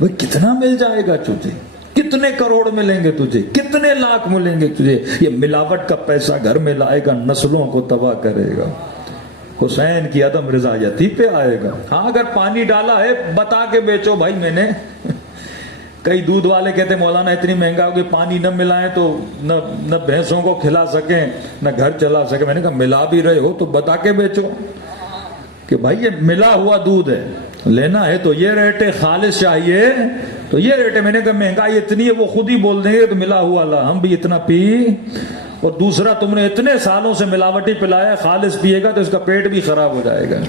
وہ کتنا مل جائے گا تجھے، کتنے کروڑ ملیں گے تجھے، کتنے لاکھ ملیں گے تجھے، یہ ملاوٹ کا پیسہ گھر میں لائے گا، نسلوں کو تباہ کرے گا۔ حسین کی عدم رضایتی پہ آئے گا۔ ہاں اگر پانی ڈالا ہے بتا کے بیچو بھائی میں نے۔ کئی دودھ والے کہتے مولانا اتنی مہنگا ہوگی، پانی نہ ملائیں تو نہ بھینسوں کو کھلا سکیں نہ گھر چلا سکیں۔ میں نے کہا ملا بھی رہے ہو تو بتا کے بیچو کہ بھائی یہ ملا ہوا دودھ ہے، لینا ہے تو یہ ریٹ ہے، خالص چاہیے تو یہ ریٹ ہے۔ میں نے کہا مہنگائی اتنی ہے، وہ خود ہی بول دیں گے تو ملا ہوا لا، ہم بھی اتنا پی، اور دوسرا تم نے اتنے سالوں سے ملاوٹی پلایا، خالص پیے گا تو اس کا پیٹ بھی خراب ہو جائے گا۔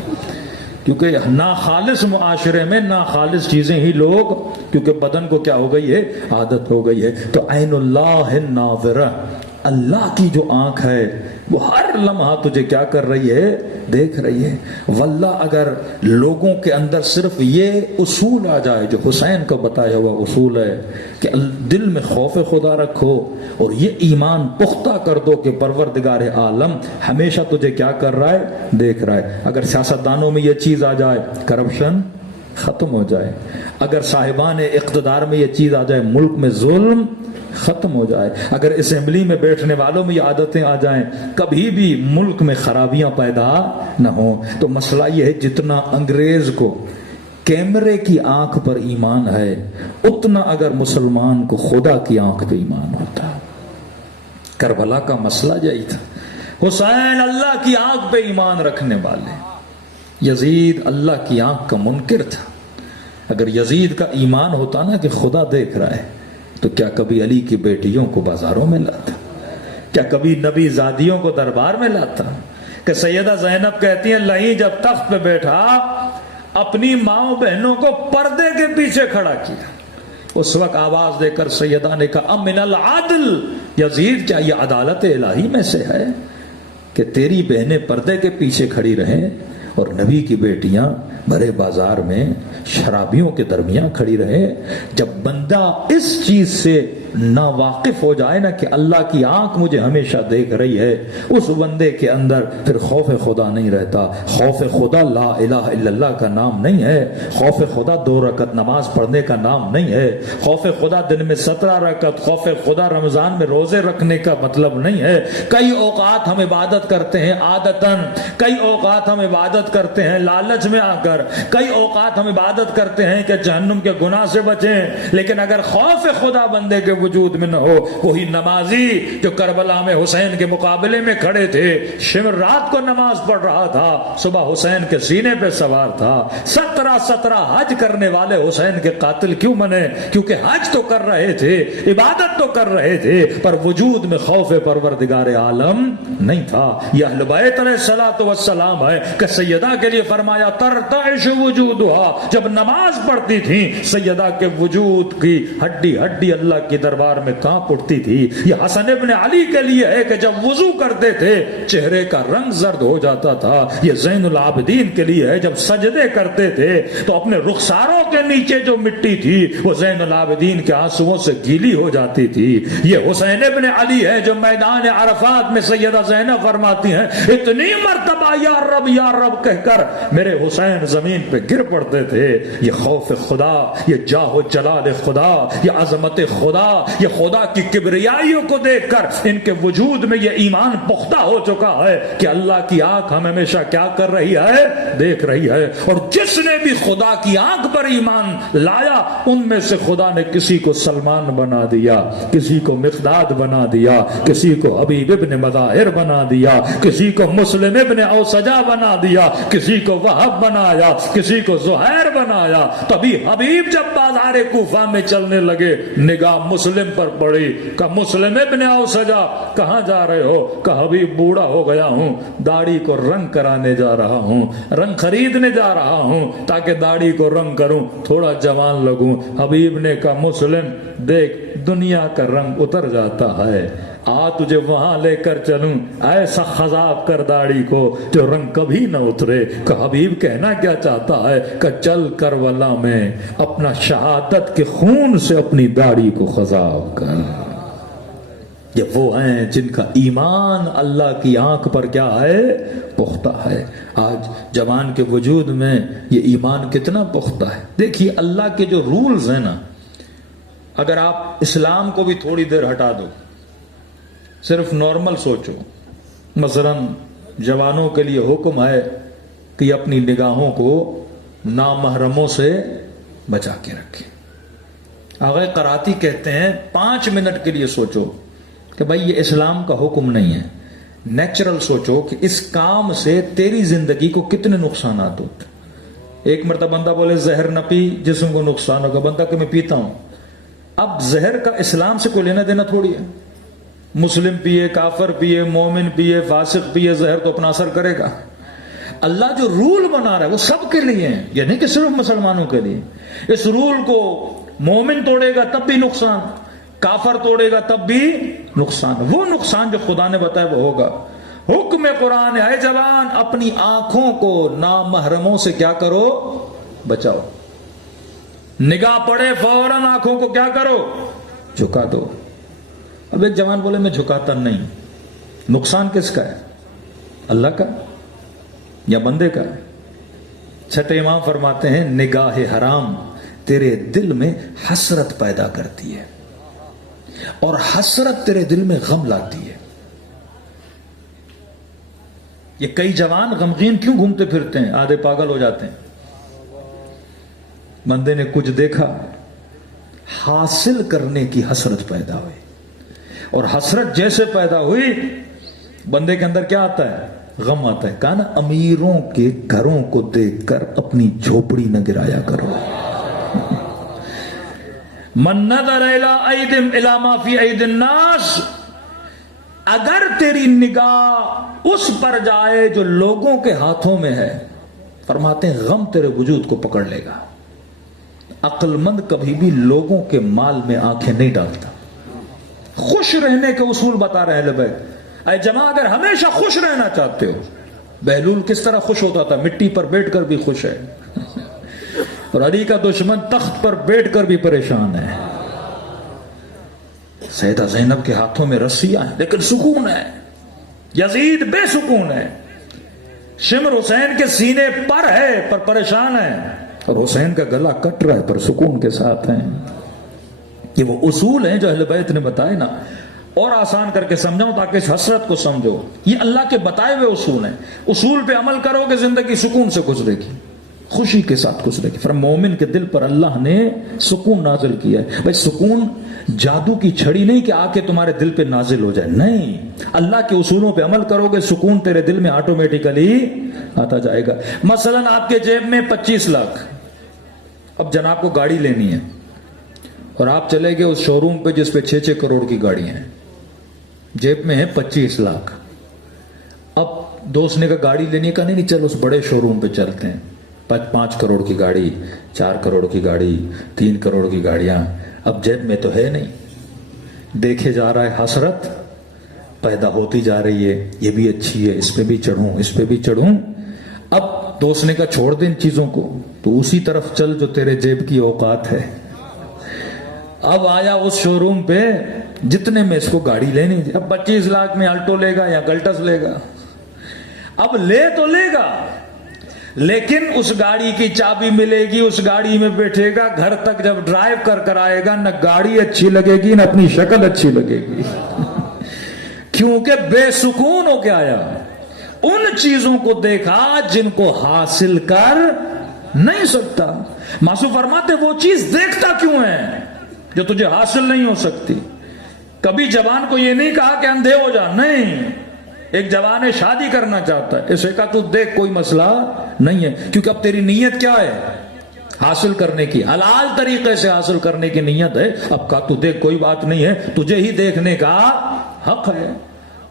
کیونکہ ناخالص معاشرے میں ناخالص چیزیں ہی لوگ، کیونکہ بدن کو کیا ہو گئی ہے، عادت ہو گئی ہے۔ تو عین اللہ الناظرہ، اللہ کی جو آنکھ ہے وہ ہر لمحہ تجھے کیا کر رہی ہے، دیکھ رہی ہے۔ واللہ اگر لوگوں کے اندر صرف یہ اصول آ جائے جو حسین کو بتایا ہوا اصول ہے کہ دل میں خوف خدا رکھو اور یہ ایمان پختہ کر دو کہ پروردگار عالم ہمیشہ تجھے کیا کر رہا ہے، دیکھ رہا ہے۔ اگر سیاستدانوں میں یہ چیز آ جائے، کرپشن ختم ہو جائے، اگر صاحبان اقتدار میں یہ چیز آ جائے، ملک میں ظلم ختم ہو جائے، اگر اسمبلی میں بیٹھنے والوں میں یہ عادتیں آ جائیں، کبھی بھی ملک میں خرابیاں پیدا نہ ہوں۔ تو مسئلہ یہ ہے جتنا انگریز کو کیمرے کی آنکھ پر ایمان ہے، اتنا اگر مسلمان کو خدا کی آنکھ پہ ایمان ہوتا۔ کربلا کا مسئلہ یہی تھا، حسین اللہ کی آنکھ پہ ایمان رکھنے والے، یزید اللہ کی آنکھ کا منکر تھا۔ اگر یزید کا ایمان ہوتا نا کہ خدا دیکھ رہا ہے، تو کیا کبھی علی کی بیٹیوں کو بازاروں میں لاتا؟ کیا کبھی نبی زادیوں کو دربار میں لاتا؟ کہ سیدہ زینب کہتی ہیں لہیں جب تخت پہ بیٹھا اپنی ماں بہنوں کو پردے کے پیچھے کھڑا کیا، اس وقت آواز دے کر سیدہ نے کہا امن العدل، یزید کیا یہ عدالت الہی میں سے ہے کہ تیری بہنیں پردے کے پیچھے کھڑی رہیں اور نبی کی بیٹیاں بھرے بازار میں شرابیوں کے درمیان کھڑی رہے؟ جب بندہ اس چیز سے نا واقف ہو جائے نا کہ اللہ کی آنکھ مجھے ہمیشہ دیکھ رہی ہے، اس بندے کے اندر پھر خوف خدا نہیں رہتا۔ خوف خدا لا الہ الا اللہ کا نام نہیں ہے، خوف خدا 2 رکعت نماز پڑھنے کا نام نہیں ہے، خوف خدا دن میں 17 رکعت، خوف خدا رمضان میں روزے رکھنے کا مطلب نہیں ہے۔ کئی اوقات ہم عبادت کرتے ہیں عادتاً، کئی اوقات ہم عبادت کرتے ہیں لالچ میں آ کر، کئی اوقات ہم عبادت کرتے ہیں کہ جہنم کے گناہ سے بچیں، لیکن اگر خوف خدا بندے کے وجود میں نہ ہو. وہی نمازی جو کربلا میں حسین کے مقابلے میں کھڑے تھے, شمر رات کو نماز پڑھ رہا تھا, صبح حسین کے سینے پہ سوار تھا. 17 حج کرنے والے حسین کے قاتل کیوں بنے؟ کیونکہ حج تو کر رہے تھے, عبادت تو کر رہے تھے, پر وجود میں خوف پروردگار عالم نہیں تھا. یہ اہل بیت علیہ الصلوۃ والسلام ہے کہ سیدہ کے لیے فرمایا ترتعش وجودها, جب نماز پڑھتی تھی سیدہ کے وجود کی ہڈی ہڈی اللہ کے دربار میں کانپ اٹھتی تھی. یہ حسن ابن علی کے لیے ہے کہ جب وضو کرتے تھے چہرے کا رنگ زرد ہو جاتا تھا. یہ زین العابدین کے لیے ہے, جب سجدے کرتے تھے تو اپنے رخساروں کے نیچے جو مٹی تھی وہ زین العابدین کے آنسوؤں سے گیلی ہو جاتی تھی. یہ حسین ابن علی ہے جو میدان عرفات میں سیدہ زینب فرماتی ہیں اتنی مرتبہ یا رب کہہ کر میرے حسین زمین پہ گر پڑتے تھے. یہ خوف خدا, یہ جاہ و جلال خدا, یہ عظمت خدا, یہ خدا کی کبریائیوں کو دیکھ کر ان کے وجود میں یہ ایمان پختہ ہو چکا ہے کہ اللہ کی آنکھ ہم ہمیشہ کیا کر رہی ہے؟ دیکھ رہی ہے. اور جس نے بھی خدا کی آنکھ پر ایمان لایا ان میں سے خدا نے کسی کو سلمان بنا دیا, کسی کو مقداد بنا دیا, کسی کو حبیب ابن مظاہر بنا دیا, کسی کو مسلم ابن اوسجا بنا دیا, کسی کو وہب بنایا, کسی کو زہیر بنایا. تبھی حبیب جب بازار کوفہ میں چلنے لگے نگاہ مسلم پر پڑی. کہ مسلم ابن اوسجا کہاں جا رہے ہو؟ کہ حبیب بوڑھا ہو گیا ہوں, داڑھی کو رنگ کرانے جا رہا ہوں, رنگ خریدنے جا رہا ہوں تاکہ داڑھی کو رنگ کروں, تھوڑا جوان لگوں. حبیب نے کہا مسلم دیکھ دنیا کا رنگ اتر جاتا ہے, آ تجھے وہاں لے کر چلوں, ایسا خضاب کر داڑھی کو جو رنگ کبھی نہ اترے. کہ حبیب کہنا کیا چاہتا ہے؟ کہ چل کربلا میں اپنا شہادت کے خون سے اپنی داڑھی کو خضاب کر. یہ وہ ہیں جن کا ایمان اللہ کی آنکھ پر کیا ہے؟ پختہ ہے. آج جوان کے وجود میں یہ ایمان کتنا پختہ ہے. دیکھیے اللہ کے جو رولز ہیں نا, اگر آپ اسلام کو بھی تھوڑی دیر ہٹا دو, صرف نارمل سوچو. مثلا جوانوں کے لیے حکم ہے کہ اپنی نگاہوں کو نامحرموں سے بچا کے رکھیں. آغا قراتی کہتے ہیں 5 منٹ کے لیے سوچو کہ بھائی یہ اسلام کا حکم نہیں ہے, نیچرل سوچو کہ اس کام سے تیری زندگی کو کتنے نقصانات ہوتے. ایک مرتبہ بندہ بولے زہر نہ پی جسم کو نقصان ہوگا, بندہ کہ میں پیتا ہوں. اب زہر کا اسلام سے کوئی لینا دینا تھوڑی ہے. مسلم پیے, کافر پیے, مومن پیے, فاسق پیے, زہر تو اپنا اثر کرے گا. اللہ جو رول بنا رہا ہے وہ سب کے لیے ہے, یہ نہیں کہ صرف مسلمانوں کے لیے. اس رول کو مومن توڑے گا تب بھی نقصان, کافر توڑے گا تب بھی نقصان. وہ نقصان جو خدا نے بتایا وہ ہوگا. حکم قرآن ہے جوان اپنی آنکھوں کو نامحرموں سے کیا کرو؟ بچاؤ. نگاہ پڑے فوراً آنکھوں کو کیا کرو؟ جھکا دو. اب ایک جوان بولے میں جھکاتا نہیں, نقصان کس کا ہے؟ اللہ کا یا بندے کا ہے؟ چھٹے امام فرماتے ہیں نگاہ حرام تیرے دل میں حسرت پیدا کرتی ہے اور حسرت تیرے دل میں غم لاتی ہے. یہ کئی جوان غمگین کیوں گھومتے پھرتے ہیں؟ آدھے پاگل ہو جاتے ہیں. بندے نے کچھ دیکھا, حاصل کرنے کی حسرت پیدا ہوئی, اور حسرت جیسے پیدا ہوئی بندے کے اندر کیا آتا ہے؟ غم آتا ہے. کہا نا امیروں کے گھروں کو دیکھ کر اپنی جھوپڑی نہ گرایا کرو. من نظر الی ما فی اید الناس, اگر تیری نگاہ اس پر جائے جو لوگوں کے ہاتھوں میں ہے, فرماتے ہیں غم تیرے وجود کو پکڑ لے گا. عقل مند کبھی بھی لوگوں کے مال میں آنکھیں نہیں ڈالتا. خوش رہنے کے اصول بتا رہے ہیں بیت. اے جماعت اگر ہمیشہ خوش رہنا چاہتے ہو, بہلول کس طرح خوش ہوتا تھا؟ مٹی پر بیٹھ کر بھی خوش ہے, اور علی کا دشمن تخت پر بیٹھ کر بھی پریشان ہے. سیدہ زینب کے ہاتھوں میں رسیاں ہیں لیکن سکون ہے. یزید بے سکون ہے. شمر حسین کے سینے پر ہے پر پریشان ہے, اور حسین کا گلا کٹ رہا ہے پر سکون کے ساتھ ہیں. یہ وہ اصول ہیں جو اہل بیت نے بتائے نا. اور آسان کر کے سمجھاؤں تاکہ اس حسرت کو سمجھو. یہ اللہ کے بتائے ہوئے اصول ہیں. اصول پہ عمل کرو کہ زندگی سکون سے گزرے گی. خوشی کے ساتھ کچھ نہیں. فرمایا مومن کے دل پر اللہ نے سکون نازل کیا ہے. بھائی سکون جادو کی چھڑی نہیں کہ آ کے تمہارے دل پہ نازل ہو جائے, نہیں, اللہ کے اصولوں پہ عمل کرو گے سکون تیرے دل میں آٹومیٹیکلی آتا جائے گا. مثلا آپ کے جیب میں 25 لاکھ, اب جناب کو گاڑی لینی ہے اور آپ چلے گئے اس شو روم پہ جس پہ 6-6 کروڑ کی گاڑیاں ہیں, جیب میں ہے 25 لاکھ. اب دوست نے کہا گاڑی لینی ہے, کہا نہیں چلو اس بڑے شو روم پہ چلتے ہیں, 5 کروڑ کی گاڑی, 4 کروڑ کی گاڑی, 3 کروڑ کی گاڑیاں. اب جیب میں تو ہے نہیں, دیکھے جا رہا ہے, حسرت پیدا ہوتی جا رہی ہے, یہ بھی اچھی ہے, اس پہ بھی چڑھوں, اس پہ بھی چڑھوں. اب دوست نے کہا چھوڑ دیں ان چیزوں کو, تو اسی طرف چل جو تیرے جیب کی اوقات ہے. اب آیا اس شو روم پہ جتنے میں اس کو گاڑی لینی تھی. اب 25 لاکھ میں الٹو لے گا یا گلٹس لے گا؟ اب لے تو لے گا, لیکن اس گاڑی کی چابی ملے گی, اس گاڑی میں بیٹھے گا, گھر تک جب ڈرائیو کر آئے گا نہ گاڑی اچھی لگے گی نہ اپنی شکل اچھی لگے گی, کیونکہ بے سکون ہو کے آیا. ان چیزوں کو دیکھا جن کو حاصل کر نہیں سکتا. معصوم فرماتے وہ چیز دیکھتا کیوں ہے جو تجھے حاصل نہیں ہو سکتی. کبھی جوان کو یہ نہیں کہا کہ اندھے ہو جا, نہیں. ایک جوان ہے شادی کرنا چاہتا ہے, اسے کہا تو دیکھ کوئی مسئلہ نہیں ہے, کیونکہ اب تیری نیت کیا ہے؟ حاصل کرنے کی, حلال طریقے سے حاصل کرنے کی نیت ہے. اب کہا تو دیکھ کوئی بات نہیں ہے, تجھے ہی دیکھنے کا حق ہے.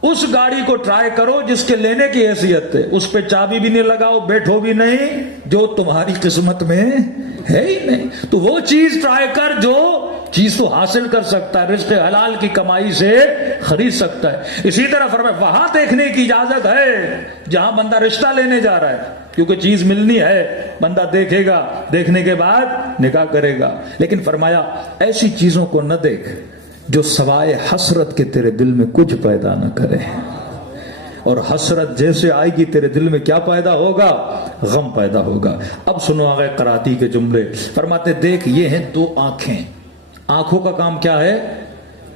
اس گاڑی کو ٹرائی کرو جس کے لینے کی حیثیت ہے, اس پہ چابی بھی نہیں لگاؤ, بیٹھو بھی نہیں, جو تمہاری قسمت میں ہے ہی نہیں. تو وہ چیز ٹرائی کر جو چیز تو حاصل کر سکتا ہے, رزق حلال کی کمائی سے خرید سکتا ہے. اسی طرح فرمایا وہاں دیکھنے کی اجازت ہے جہاں بندہ رشتہ لینے جا رہا ہے, کیونکہ چیز ملنی ہے, بندہ دیکھے گا, دیکھنے کے بعد نکاح کرے گا. لیکن فرمایا ایسی چیزوں کو نہ دیکھ جو سوائے حسرت کے تیرے دل میں کچھ پیدا نہ کرے. اور حسرت جیسے آئے گی تیرے دل میں کیا پیدا ہوگا؟ غم پیدا ہوگا. اب سنو آگے قراتی کے جملے. فرماتے دیکھ یہ ہیں 2 آنکھیں. آنکھوں کا کام کیا ہے؟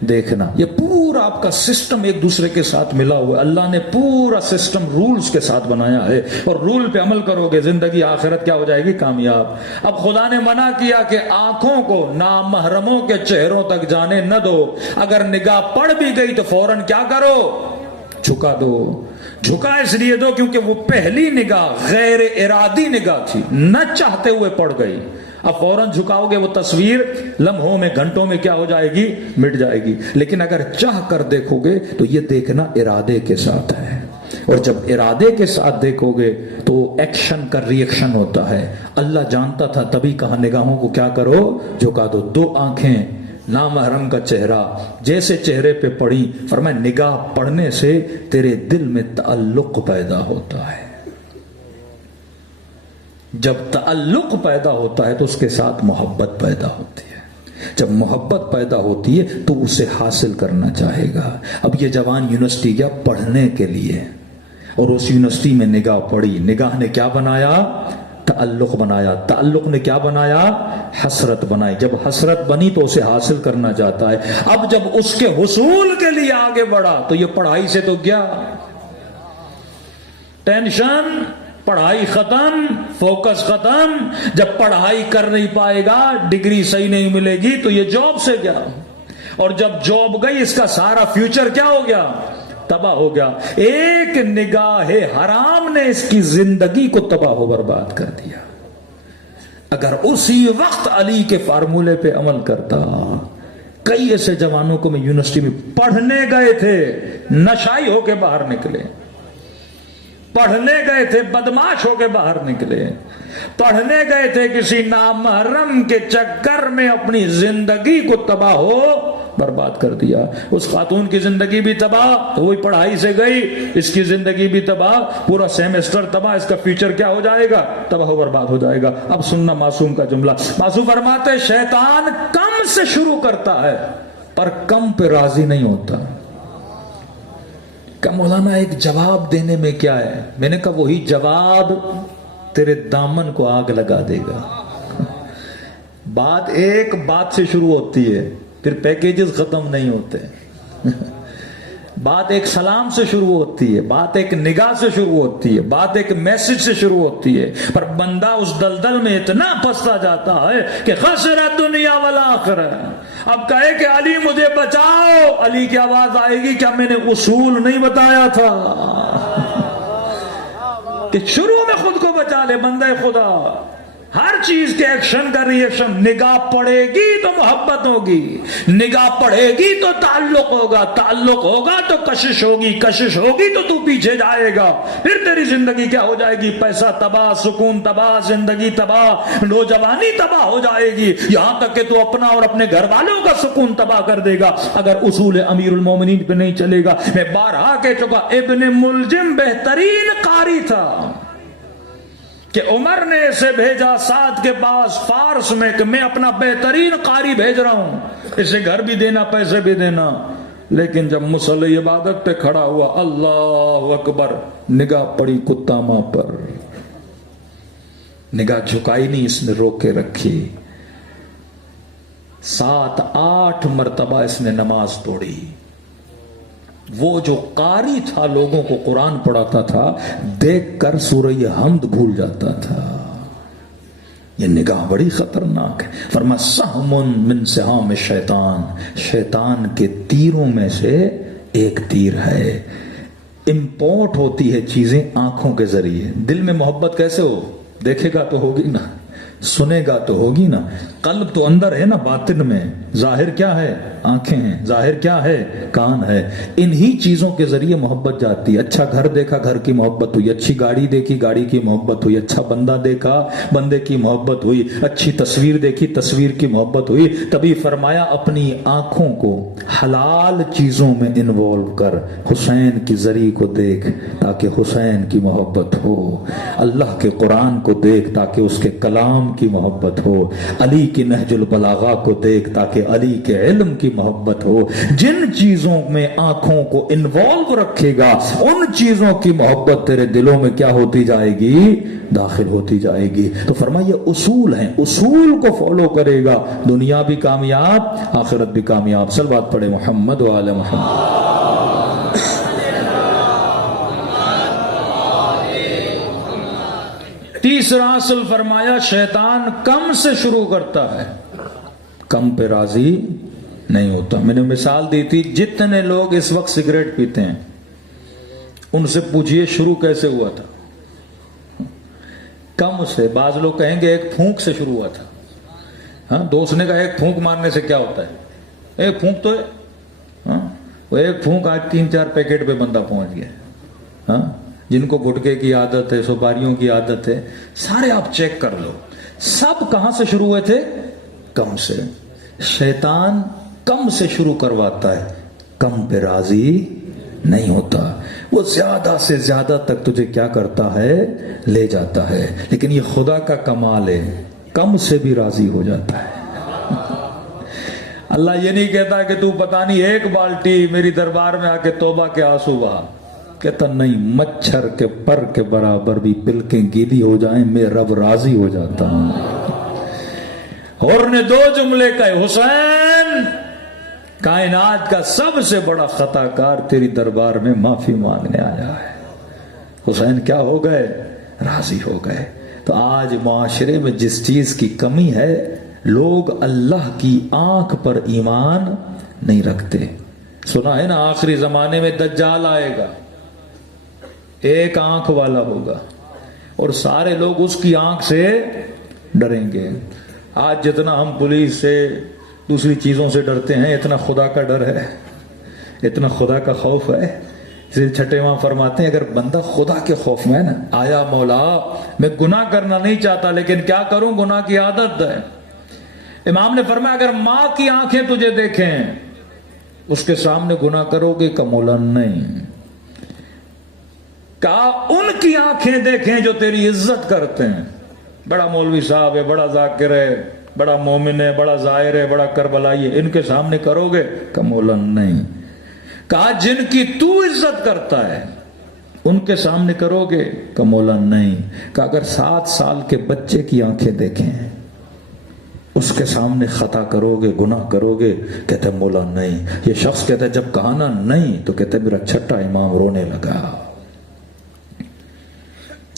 دیکھنا. یہ پورا آپ کا سسٹم ایک دوسرے کے ساتھ ملا ہوا ہے. اللہ نے پورا سسٹم رولز کے ساتھ بنایا ہے, اور رول پہ عمل کرو گے زندگی آخرت کیا ہو جائے گی؟ کامیاب. اب خدا نے منع کیا کہ آنکھوں کو نامحرموں کے چہروں تک جانے نہ دو. اگر نگاہ پڑ بھی گئی تو فوراً کیا کرو؟ جھکا دو. جھکا اس لیے دو کیونکہ وہ پہلی نگاہ غیر ارادی نگاہ تھی, نہ چاہتے ہوئے پڑ گئی. اب فوراً جھکاؤ گے وہ تصویر لمحوں میں گھنٹوں میں کیا ہو جائے گی؟ مٹ جائے گی. لیکن اگر چاہ کر دیکھو گے تو یہ دیکھنا ارادے کے ساتھ ہے, اور جب ارادے کے ساتھ دیکھو گے تو ایکشن کا ری ایکشن ہوتا ہے. اللہ جانتا تھا تبھی کہا نگاہوں کو کیا کرو؟ جھکا دو. 2 آنکھیں, نامحرم کا چہرہ جیسے چہرے پہ پڑی, فرمایا نگاہ پڑنے سے تیرے دل میں تعلق پیدا ہوتا ہے. جب تعلق پیدا ہوتا ہے تو اس کے ساتھ محبت پیدا ہوتی ہے. جب محبت پیدا ہوتی ہے تو اسے حاصل کرنا چاہے گا. اب یہ جوان یونیورسٹی گیا پڑھنے کے لیے, اور اس یونیورسٹی میں نگاہ پڑی. نگاہ نے کیا بنایا؟ تعلق بنایا. تعلق نے کیا بنایا؟ حسرت بنائی. جب حسرت بنی تو اسے حاصل کرنا چاہتا ہے. اب جب اس کے حصول کے لیے آگے بڑھا تو یہ پڑھائی سے تو گیا, ٹینشن, پڑھائی ختم, فوکس ختم. جب پڑھائی کر نہیں پائے گا, ڈگری صحیح نہیں ملے گی تو یہ جاب سے گیا, اور جب جاب گئی اس کا سارا فیوچر کیا ہو گیا؟ تباہ ہو گیا. ایک نگاہ حرام نے اس کی زندگی کو تباہ و برباد کر دیا. اگر اسی وقت علی کے فارمولے پہ عمل کرتا. کئی ایسے جوانوں کو میں یونیورسٹی میں پڑھنے گئے تھے, نشائی ہو کے باہر نکلے. پڑھنے گئے تھے, بدماش ہو کے باہر نکلے. پڑھنے گئے تھے, کسی نامحرم کے چکر میں اپنی زندگی کو تباہ ہو برباد کر دیا. اس خاتون کی زندگی بھی تباہ, وہی پڑھائی سے گئی, اس کی زندگی بھی تباہ, پورا سیمسٹر تباہ, اس کا فیوچر کیا ہو جائے گا؟ تباہ و برباد ہو جائے گا. اب سننا معصوم کا جملہ. معصوم فرماتے شیطان کم سے شروع کرتا ہے پر کم پہ راضی نہیں ہوتا. کہ مولانا ایک جواب دینے میں کیا ہے؟ میں نے کہا وہی جواب تیرے دامن کو آگ لگا دے گا. بات ایک بات سے شروع ہوتی ہے, پھر پیکیجز ختم نہیں ہوتے. بات ایک سلام سے شروع ہوتی ہے، بات ایک نگاہ سے شروع ہوتی ہے، بات ایک میسج سے شروع ہوتی ہے، پر بندہ اس دلدل میں اتنا پھنستا جاتا ہے کہ خسر دنیا والآخرہ۔ اب کہے کہ علی مجھے بچاؤ، علی کی آواز آئے گی کیا میں نے اصول نہیں بتایا تھا کہ شروع میں خود کو بچا لے بندہ خدا۔ ہر چیز کے ایکشن کا ری ایکشن، نگاہ پڑے گی تو محبت ہوگی، نگاہ پڑے گی تو تعلق ہوگا، تعلق ہوگا تو کشش ہوگی، کشش ہوگی تو پیچھے جائے گا، پھر تیری زندگی کیا ہو جائے گی؟ پیسہ تباہ، سکون تباہ، زندگی تباہ، نوجوانی تباہ ہو جائے گی، یہاں تک کہ تو اپنا اور اپنے گھر والوں کا سکون تباہ کر دے گا اگر اصول امیر المومنین پہ نہیں چلے گا۔ میں بارہا کہہ چکا، ابن ملجم بہترین قاری تھا کہ عمر نے اسے بھیجا سعد کے پاس فارس میں کہ میں اپنا بہترین قاری بھیج رہا ہوں، اسے گھر بھی دینا، پیسے بھی دینا۔ لیکن جب مصلی عبادت پہ کھڑا ہوا، اللہ اکبر، نگاہ پڑی کتا ماں پر، نگاہ جھکائی نہیں، اس نے روک کے رکھی۔ 7-8 مرتبہ اس نے نماز توڑی۔ وہ جو قاری تھا، لوگوں کو قرآن پڑھاتا تھا، دیکھ کر سورہ حمد بھول جاتا تھا۔ یہ نگاہ بڑی خطرناک ہے۔ فرمایا سہم من سہام شیطان، شیطان کے تیروں میں سے ایک تیر ہے۔ امپورٹ ہوتی ہے چیزیں آنکھوں کے ذریعے۔ دل میں محبت کیسے ہو؟ دیکھے گا تو ہوگی نا، سنے گا تو ہوگی نا، قلب تو اندر ہے نا، باطن میں۔ ظاہر کیا ہے؟ آنکھیں ہیں۔ ظاہر کیا ہے؟ کان ہے۔ انہی چیزوں کے ذریعے محبت جاتی ہے۔ اچھا گھر دیکھا، گھر کی محبت ہوئی، اچھی گاڑی دیکھی، گاڑی کی محبت ہوئی، اچھا بندہ دیکھا، بندے کی محبت ہوئی، اچھی تصویر دیکھی، تصویر کی محبت ہوئی۔ تبھی فرمایا اپنی آنکھوں کو حلال چیزوں میں انوالو کر، حسین کی زری کو دیکھ تاکہ حسین کی محبت ہو، اللہ کے قرآن کو دیکھ تاکہ اس کے کلام کی محبت ہو، علی کی نہج البلاغہ کو دیکھ تاکہ علی کے علم کی محبت ہو۔ جن چیزوں میں آنکھوں کو انوالو رکھے گا، ان چیزوں کی محبت تیرے دلوں میں کیا ہوتی جائے گی؟ داخل ہوتی جائے گی۔ تو فرمایا یہ اصول ہیں، اصول کو فالو کرے گا، دنیا بھی کامیاب، آخرت بھی کامیاب۔ صلوات پڑھے محمد و آل محمد۔ تیسرا اصل فرمایا شیطان کم سے شروع کرتا ہے، کم پہ راضی نہیں ہوتا۔ میں نے مثال دی تھی، جتنے لوگ اس وقت سگریٹ پیتے ہیں ان سے پوچھئے شروع کیسے ہوا تھا؟ کم سے، بعض لوگ کہیں گے ایک پھونک سے شروع ہوا تھا۔ ہاں، دوست نے کہا ایک پھونک مارنے سے کیا ہوتا ہے؟ ایک پھونک تو ہے، ہاں، وہ ایک پھونک آج 3-4 پیکٹ پہ بندہ پہنچ گیا۔ ہاں، جن کو گٹکے کی عادت ہے، سپاریوں کی عادت ہے، سارے آپ چیک کر لو، سب کہاں سے شروع ہوئے تھے؟ کم سے۔ شیطان کم سے شروع کرواتا ہے، کم پہ راضی نہیں ہوتا، وہ زیادہ سے زیادہ تک تجھے کیا کرتا ہے؟ لے جاتا ہے۔ لیکن یہ خدا کا کمال ہے، کم سے بھی راضی ہو جاتا ہے۔ اللہ یہ نہیں کہتا کہ تو پتہ نہیں ایک بالٹی میری دربار میں آ کے توبہ کے آنسو بہا، کہتا نہیں، مچھر کے پر کے برابر بھی پلکیں گیلی ہو جائیں میں رب راضی ہو جاتا ہوں۔ اور نے 2 جملے کہے، حسین کائنات کا سب سے بڑا خطا کار تیری دربار میں معافی مانگنے آیا ہے۔ حسین کیا ہو گئے؟ راضی ہو گئے۔ تو آج معاشرے میں جس چیز کی کمی ہے، لوگ اللہ کی آنکھ پر ایمان نہیں رکھتے۔ سنا ہے نا آخری زمانے میں دجال آئے گا، ایک آنکھ والا ہوگا اور سارے لوگ اس کی آنکھ سے ڈریں گے۔ آج جتنا ہم پولیس سے دوسری چیزوں سے ڈرتے ہیں، اتنا خدا کا ڈر ہے، اتنا خدا کا خوف ہے۔ اسے چھٹے ماں فرماتے ہیں اگر بندہ خدا کے خوف میں ہے نا، آیا مولا میں گناہ کرنا نہیں چاہتا لیکن کیا کروں، گناہ کی عادت ہے۔ امام نے فرمایا اگر ماں کی آنکھیں تجھے دیکھیں، اس کے سامنے گناہ کرو گے کہ مولا نہیں، کہا ان کی آنکھیں دیکھیں جو تیری عزت کرتے ہیں، بڑا مولوی صاحب ہے، بڑا ذاکر ہے، بڑا مومن ہے، بڑا ظاہر ہے، بڑا کربلائی ہے، ان کے سامنے کرو گے کہ مولا نہیں۔ کہا جن کی تو عزت کرتا ہے ان کے سامنے کرو گے کہ مولا نہیں۔ کہا اگر 7 سال کے بچے کی آنکھیں دیکھیں، اس کے سامنے خطا کرو گے، گناہ کرو گے، کہتے مولا نہیں. یہ شخص کہتا ہے جب کہا نا نہیں تو کہتے میرا چھٹا امام رونے لگا.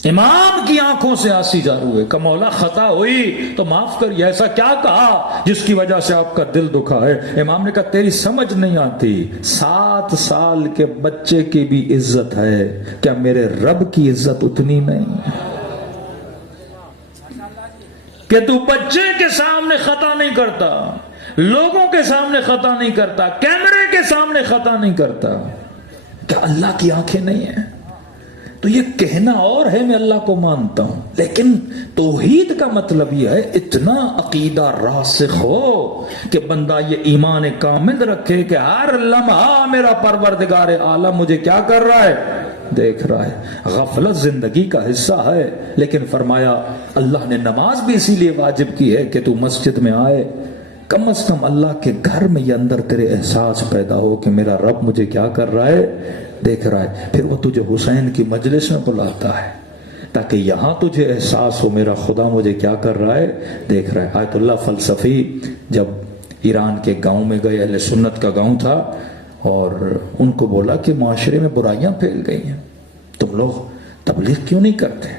امام کی آنکھوں سے آنسی جاری ہوئے کہ مولا خطا ہوئی تو معاف کر. یہ ایسا کیا کہا جس کی وجہ سے آپ کا دل دکھا ہے؟ امام نے کہا تیری سمجھ نہیں آتی، 7 سال کے بچے کی بھی عزت ہے، کیا میرے رب کی عزت اتنی نہیں کہ تو بچے کے سامنے خطا نہیں کرتا، لوگوں کے سامنے خطا نہیں کرتا، کیمرے کے سامنے خطا نہیں کرتا؟ کیا اللہ کی آنکھیں نہیں ہیں؟ تو یہ کہنا اور ہے میں اللہ کو مانتا ہوں، لیکن توحید کا مطلب یہ ہے اتنا عقیدہ راسخ ہو کہ بندہ یہ ایمان کامل رکھے کہ ہر لمحہ میرا پروردگار عالم مجھے کیا کر رہا ہے، دیکھ رہا ہے. غفلت زندگی کا حصہ ہے، لیکن فرمایا اللہ نے نماز بھی اسی لیے واجب کی ہے کہ تو مسجد میں آئے، کم از کم اللہ کے گھر میں یہ اندر تیرے احساس پیدا ہو کہ میرا رب مجھے کیا کر رہا ہے، دیکھ رہا ہے. پھر وہ تجھے حسین کی مجلس میں بلاتا ہے تاکہ یہاں تجھے احساس ہو میرا خدا مجھے کیا کر رہا ہے، دیکھ رہا ہے. آیت اللہ فلسفی جب ایران کے گاؤں میں گئے، اہل سنت کا گاؤں تھا، اور ان کو بولا کہ معاشرے میں برائیاں پھیل گئی ہیں، تم لوگ تبلیغ کیوں نہیں کرتے؟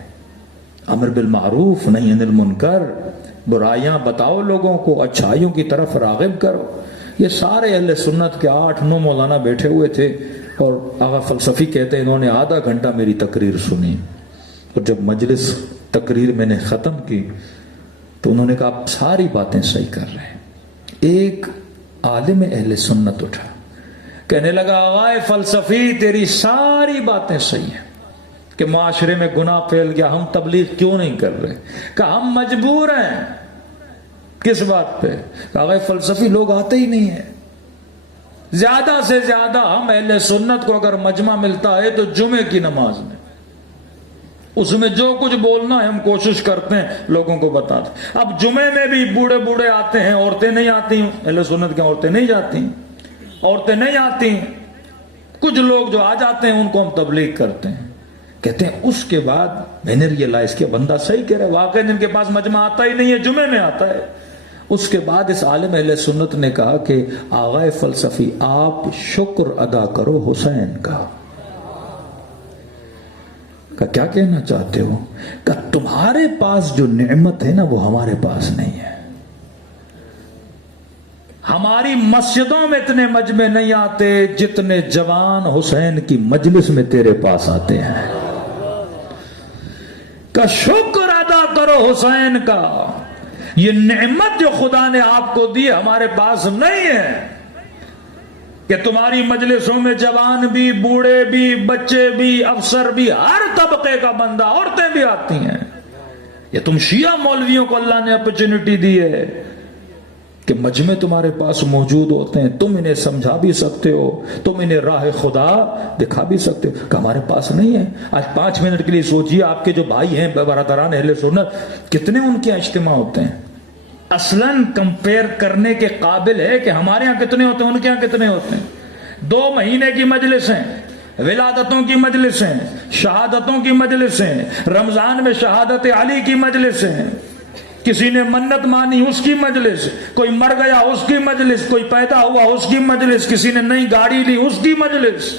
امر بالمعروف نہیں عن المنکر، برائیاں بتاؤ لوگوں کو، اچھائیوں کی طرف راغب کرو. یہ سارے اہل سنت کے 8-9 مولانا بیٹھے ہوئے تھے، اور آغا فلسفی کہتے ہیں انہوں نے آدھا گھنٹہ میری تقریر سنی، اور جب مجلس تقریر میں نے ختم کی تو انہوں نے کہا آپ ساری باتیں صحیح کر رہے ہیں. ایک عالم اہل سنت اٹھا، کہنے لگا آغا فلسفی تیری ساری باتیں صحیح ہیں کہ معاشرے میں گناہ پھیل گیا، ہم تبلیغ کیوں نہیں کر رہے؟ کہ ہم مجبور ہیں. کس بات پہ؟ آغا فلسفی لوگ آتے ہی نہیں ہیں. زیادہ سے زیادہ ہم اہل سنت کو اگر مجمع ملتا ہے تو جمعے کی نماز میں، اس میں جو کچھ بولنا ہے ہم کوشش کرتے ہیں لوگوں کو بتاتے. اب جمعے میں بھی بوڑھے بوڑھے آتے ہیں، عورتیں نہیں آتی، اہل سنت کی عورتیں نہیں جاتی، عورتیں نہیں آتی. کچھ لوگ جو آ جاتے ہیں ان کو ہم تبلیغ کرتے ہیں. کہتے ہیں اس کے بعد میں نے ریئلائز کیا بندہ صحیح کہہ رہا ہے، واقعی ان کے پاس مجمع آتا ہی نہیں ہے، جمعے میں آتا ہے. اس کے بعد اس عالم اہل سنت نے کہا کہ آغا فلسفی آپ شکر ادا کرو حسین کا. کیا کہنا چاہتے ہو؟ کہ تمہارے پاس جو نعمت ہے نا وہ ہمارے پاس نہیں ہے. ہماری مسجدوں میں اتنے مجمع نہیں آتے جتنے جوان حسین کی مجلس میں تیرے پاس آتے ہیں. کہ شکر ادا کرو حسین کا، یہ نعمت جو خدا نے آپ کو دی ہمارے پاس نہیں ہے کہ تمہاری مجلسوں میں جوان بھی، بوڑھے بھی، بچے بھی، افسر بھی، ہر طبقے کا بندہ، عورتیں بھی آتی ہیں. یہ تم شیعہ مولویوں کو اللہ نے اپرچونٹی دی ہے کہ مجمع تمہارے پاس موجود ہوتے ہیں، تم انہیں سمجھا بھی سکتے ہو، تم انہیں راہ خدا دکھا بھی سکتے ہو. کہ ہمارے پاس نہیں ہے. آج 5 منٹ کے لیے سوچئے آپ کے جو بھائی ہیں برادران اہل سنت، کتنے ان کے اجتماع ہوتے ہیں؟ اصلاً کمپیر کرنے کے قابل ہے کہ ہمارے ہاں کتنے ہوتے ہیں، ان کے ہاں کتنے ہوتے ہیں. 2 مہینے کی مجلسیں، ولادتوں کی مجلسیں، شہادتوں کی مجلسیں، رمضان میں شہادت علی کی مجلسیں، کسی نے منت مانی اس کی مجلس، کوئی مر گیا اس کی مجلس، کوئی پیدا ہوا اس کی مجلس، کسی نے نئی گاڑی لی اس کی مجلس.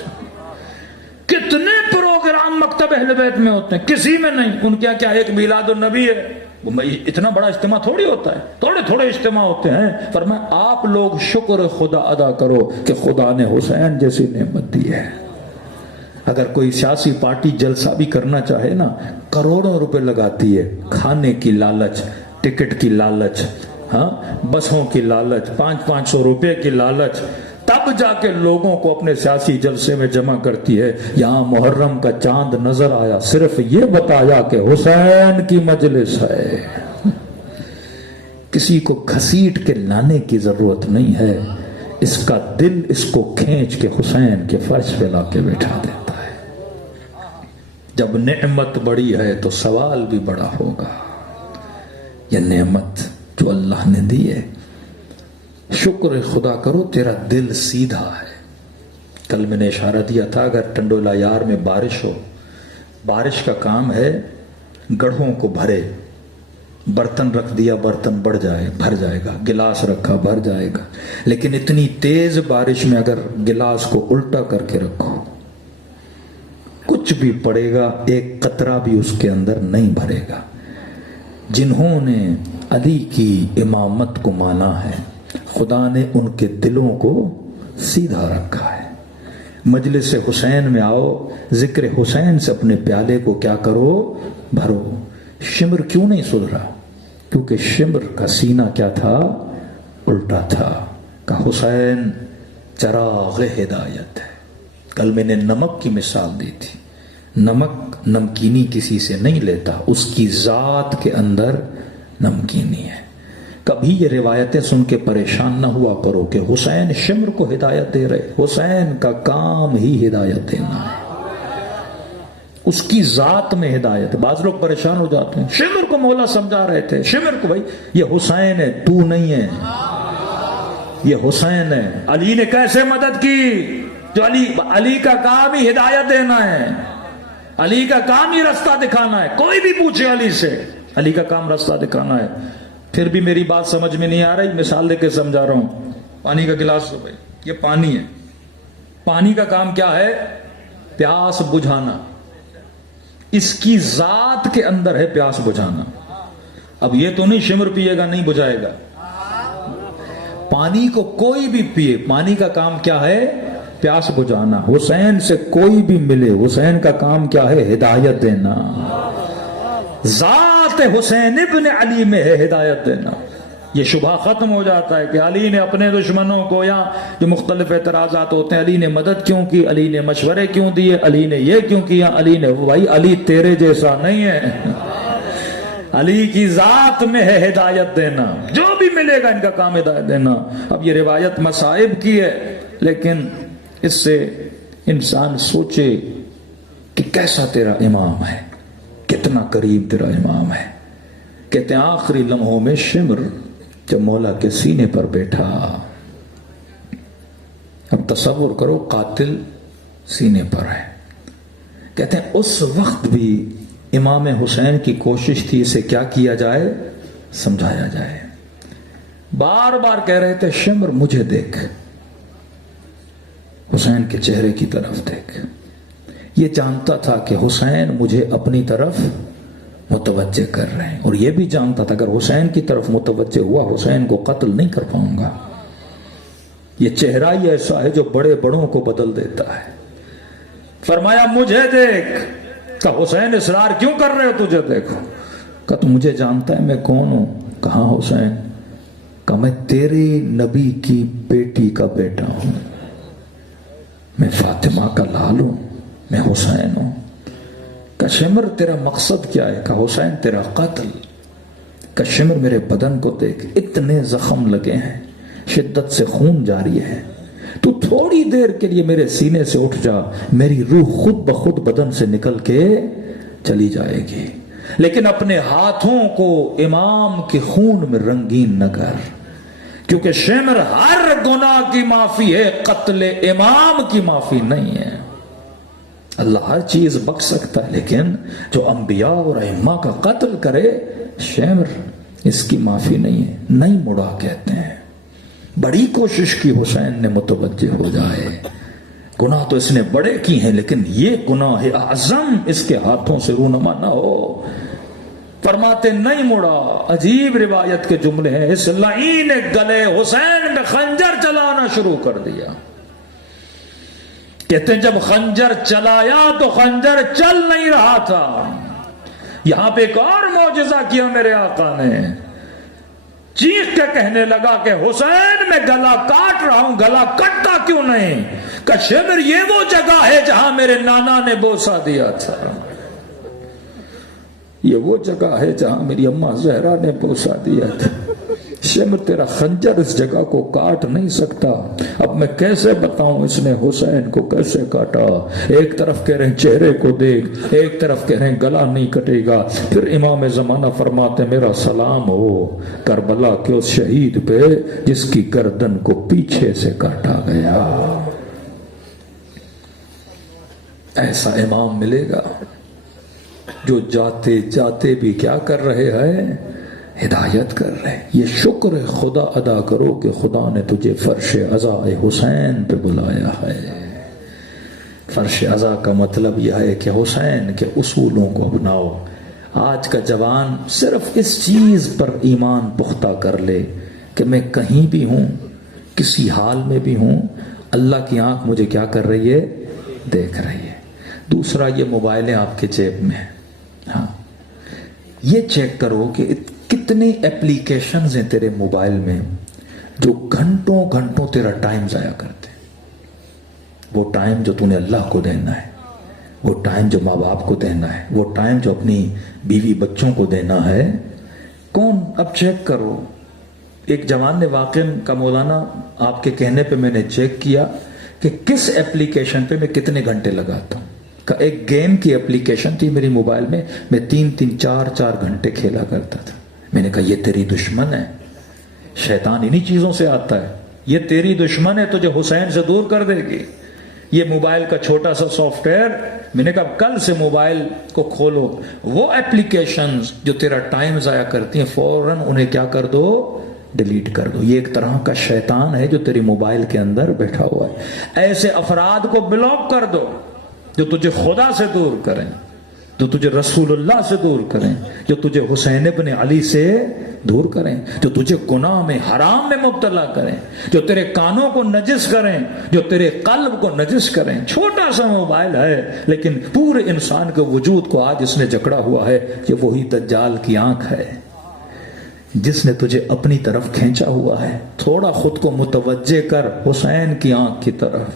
کتنے پروگرام مکتب اہل بیت میں ہوتے ہیں، کسی میں نہیں. ان کے کیا ایک میلاد النبی ہے، اتنا بڑا اجتماع تھوڑی ہوتا ہے، تھوڑے تھوڑے اجتماع ہوتے ہیں. فرمایا آپ لوگ شکر خدا ادا کرو کہ خدا نے حسین جیسی نعمت دی ہے. اگر کوئی سیاسی پارٹی جلسہ بھی کرنا چاہے نا، کروڑوں روپے لگاتی ہے، کھانے کی لالچ، ٹکٹ کی لالچ، ہاں بسوں کی لالچ، 500 روپے کی لالچ، تب جا کے لوگوں کو اپنے سیاسی جلسے میں جمع کرتی ہے. یہاں محرم کا چاند نظر آیا، صرف یہ بتایا کہ حسین کی مجلس ہے. کسی کو گھسیٹ کے لانے کی ضرورت نہیں ہے، اس کا دل اس کو کھینچ کے حسین کے فرش پہ لا کے بٹھا دیتا ہے. جب نعمت بڑی ہے تو سوال بھی بڑا ہوگا. یہ نعمت جو اللہ نے دی ہے، شکر خدا کرو، تیرا دل سیدھا ہے. کل میں نے اشارہ دیا تھا اگر ٹنڈولا یار میں بارش ہو، بارش کا کام ہے گڑھوں کو بھرے، برتن رکھ دیا برتن بڑھ جائے بھر جائے گا، گلاس رکھا بھر جائے گا، لیکن اتنی تیز بارش میں اگر گلاس کو الٹا کر کے رکھو کچھ بھی پڑے گا، ایک قطرہ بھی اس کے اندر نہیں بھرے گا۔ جنہوں نے علی کی امامت کو مانا ہے خدا نے ان کے دلوں کو سیدھا رکھا ہے۔ مجلس حسین میں آؤ، ذکر حسین سے اپنے پیالے کو کیا کرو، بھرو۔ شمر کیوں نہیں سدھرا؟ کیونکہ شمر کا سینہ کیا تھا، الٹا تھا۔ کہ حسین چراغ ہدایت ہے۔ کل میں نے نمک کی مثال دی تھی، نمک نمکینی کسی سے نہیں لیتا، اس کی ذات کے اندر نمکینی ہے۔ کبھی یہ روایتیں سن کے پریشان نہ ہوا کرو کہ حسین شمر کو ہدایت دے رہے، حسین کا کام ہی ہدایت دینا ہے، اس کی ذات میں ہدایت۔ بعض لوگ پریشان ہو جاتے ہیں، شمر کو مولا سمجھا رہے تھے، شمر کو، بھائی یہ حسین ہے، تو نہیں ہے، یہ حسین ہے۔ علی نے کیسے مدد کی؟ جو علی کا کام ہی ہدایت دینا ہے، علی کا کام ہی رستہ دکھانا ہے۔ کوئی بھی پوچھے علی سے، علی کا کام رستہ دکھانا ہے۔ پھر بھی میری بات سمجھ میں نہیں آ رہی، مثال دے کے سمجھا رہا ہوں۔ پانی کا گلاس لو بھائی، یہ پانی ہے، پانی کا کام کیا ہے؟ پیاس بجھانا، اس کی ذات کے اندر ہے پیاس بجھانا۔ اب یہ تو نہیں شمر پیے گا نہیں بجھائے گا، پانی کو کوئی بھی پیے، پانی کا کام کیا ہے؟ پیاس بجھانا۔ حسین سے کوئی بھی ملے، حسین کا کام کیا ہے؟ ہدایت دینا۔ ذات حسین ابن علی میں ہے ہدایت دینا۔ یہ شبہ ختم ہو جاتا ہے کہ علی نے اپنے دشمنوں کو، یا جو مختلف اعتراضات ہوتے ہیں، علی نے مدد کیوں کی، علی نے مشورے کیوں دیے، علی نے یہ کیوں کیا، علی نے، بھائی علی تیرے جیسا نہیں ہے، علی کی ذات میں ہے ہدایت دینا۔ جو بھی ملے گا ان کا کام ہدایت دینا۔ اب یہ روایت مصائب کی ہے، لیکن اس سے انسان سوچے کہ کیسا تیرا امام ہے، کتنا قریب تیرا امام ہے۔ کہتے ہیں آخری لمحوں میں شمر جب مولا کے سینے پر بیٹھا، اب تصور کرو قاتل سینے پر ہے، کہتے ہیں اس وقت بھی امام حسین کی کوشش تھی اسے کیا کیا جائے، سمجھایا جائے۔ بار بار کہہ رہے تھے شمر مجھے دیکھ، حسین کے چہرے کی طرف دیکھ۔ یہ جانتا تھا کہ حسین مجھے اپنی طرف متوجہ کر رہے ہیں، اور یہ بھی جانتا تھا اگر حسین کی طرف متوجہ ہوا حسین کو قتل نہیں کر پاؤں گا۔ یہ چہرہ ہی ایسا ہے جو بڑے بڑوں کو بدل دیتا ہے۔ فرمایا مجھے دیکھ۔ کہ حسین اصرار کیوں کر رہے ہو، تجھے دیکھو۔ کہ تو مجھے جانتا ہے میں کون ہوں؟ کہاں حسین؟ کہ میں تیرے نبی کی بیٹی کا بیٹا ہوں، میں فاطمہ کا لال ہوں، میں حسین ہوں۔ کہ شمر تیرا مقصد کیا ہے؟ کہ حسین تیرا قتل۔ کہ شمر میرے بدن کو دیکھ، اتنے زخم لگے ہیں، شدت سے خون جاری ہے، تو تھوڑی دیر کے لیے میرے سینے سے اٹھ جا، میری روح خود بخود بدن سے نکل کے چلی جائے گی، لیکن اپنے ہاتھوں کو امام کے خون میں رنگین نہ کر، کیونکہ شمر ہر گناہ کی معافی ہے، قتل امام کی معافی نہیں ہے۔ اللہ ہر چیز بخش سکتا ہے، لیکن جو انبیاء اور ائمہ کا قتل کرے، شمر اس کی معافی نہیں ہے۔ نہیں مڑا کہتے ہیں، بڑی کوشش کی حسین نے متوجہ ہو جائے، گناہ تو اس نے بڑے کی ہیں، لیکن یہ گناہ اعظم اس کے ہاتھوں سے رونما نہ ہو۔ فرماتے نہیں مڑا۔ عجیب روایت کے جملے ہیں، اس لعین نے گلے حسین میں خنجر چلانا شروع کر دیا۔ کہتے ہیں جب خنجر چلایا تو خنجر چل نہیں رہا تھا۔ یہاں پہ ایک اور معجزہ کیا میرے آقا نے، چیخ کے کہنے لگا کہ حسین میں گلا کاٹ رہا ہوں، گلا کٹتا کیوں نہیں؟ کہ شمر یہ وہ جگہ ہے جہاں میرے نانا نے بوسا دیا تھا، یہ وہ جگہ ہے جہاں میری اماں زہرا نے بوسا دیا تھا۔ شمر تیرا خنجر اس جگہ کو کاٹ نہیں سکتا۔ اب میں کیسے بتاؤں اس نے حسین کو کیسے کاٹا؟ ایک طرف کہہ رہے ہیں چہرے کو دیکھ، ایک طرف کہہ رہے ہیں گلا نہیں کٹے گا۔ پھر امام زمانہ فرماتے میرا سلام ہو کربلا کے اس شہید پہ جس کی گردن کو پیچھے سے کاٹا گیا۔ ایسا امام ملے گا جو جاتے جاتے بھی کیا کر رہے ہیں؟ ہدایت کر رہے. یہ شکر خدا ادا کرو کہ خدا نے تجھے فرش عزا حسین پہ بلایا ہے. فرش عزا کا مطلب یہ ہے کہ حسین کے اصولوں کو اپناؤ. آج کا جوان صرف اس چیز پر ایمان پختہ کر لے کہ میں کہیں بھی ہوں، کسی حال میں بھی ہوں، اللہ کی آنکھ مجھے کیا کر رہی ہے؟ دیکھ رہی ہے. دوسرا، یہ موبائلیں آپ کے جیب میں ہیں. ہاں، یہ چیک کرو کہ کتنی اپلیکیشنز ہیں تیرے موبائل میں جو گھنٹوں گھنٹوں تیرا ٹائم ضائع کرتے ہیں. وہ ٹائم جو تو نے اللہ کو دینا ہے، وہ ٹائم جو ماں باپ کو دینا ہے، وہ ٹائم جو اپنی بیوی بچوں کو دینا ہے، کون؟ اب چیک کرو. ایک جوان نے واقعاً کا مولانا آپ کے کہنے پہ میں نے چیک کیا کہ کس اپلیکیشن پہ میں کتنے گھنٹے لگاتا ہوں. ایک گیم کی اپلیکیشن تھی میری موبائل میں 3 4 گھنٹے کھیلا کرتا تھا. میں نے کہا یہ تیری دشمن ہے. شیطان انہی چیزوں سے آتا ہے. یہ تیری دشمن ہے، تجھے حسین سے دور کر دے گی. یہ موبائل کا چھوٹا سا سافٹ ویئر، میں نے کہا کل سے موبائل کو کھولو، وہ اپلیکیشنز جو تیرا ٹائم ضائع کرتی ہیں فوراً انہیں کیا کر دو؟ ڈیلیٹ کر دو. یہ ایک طرح کا شیطان ہے جو تیری موبائل کے اندر بیٹھا ہوا ہے. ایسے افراد کو بلاک کر دو جو تجھے خدا سے دور کریں، جو تجھے رسول اللہ سے دور کریں، جو تجھے حسین ابن علی سے دور کریں، جو تجھے گناہ میں حرام میں مبتلا کریں، جو تیرے کانوں کو نجس کریں، جو تیرے قلب کو نجس کریں. چھوٹا سا موبائل ہے لیکن پورے انسان کے وجود کو آج اس نے جکڑا ہوا ہے. یہ وہی دجال کی آنکھ ہے جس نے تجھے اپنی طرف کھینچا ہوا ہے. تھوڑا خود کو متوجہ کر حسین کی آنکھ کی طرف،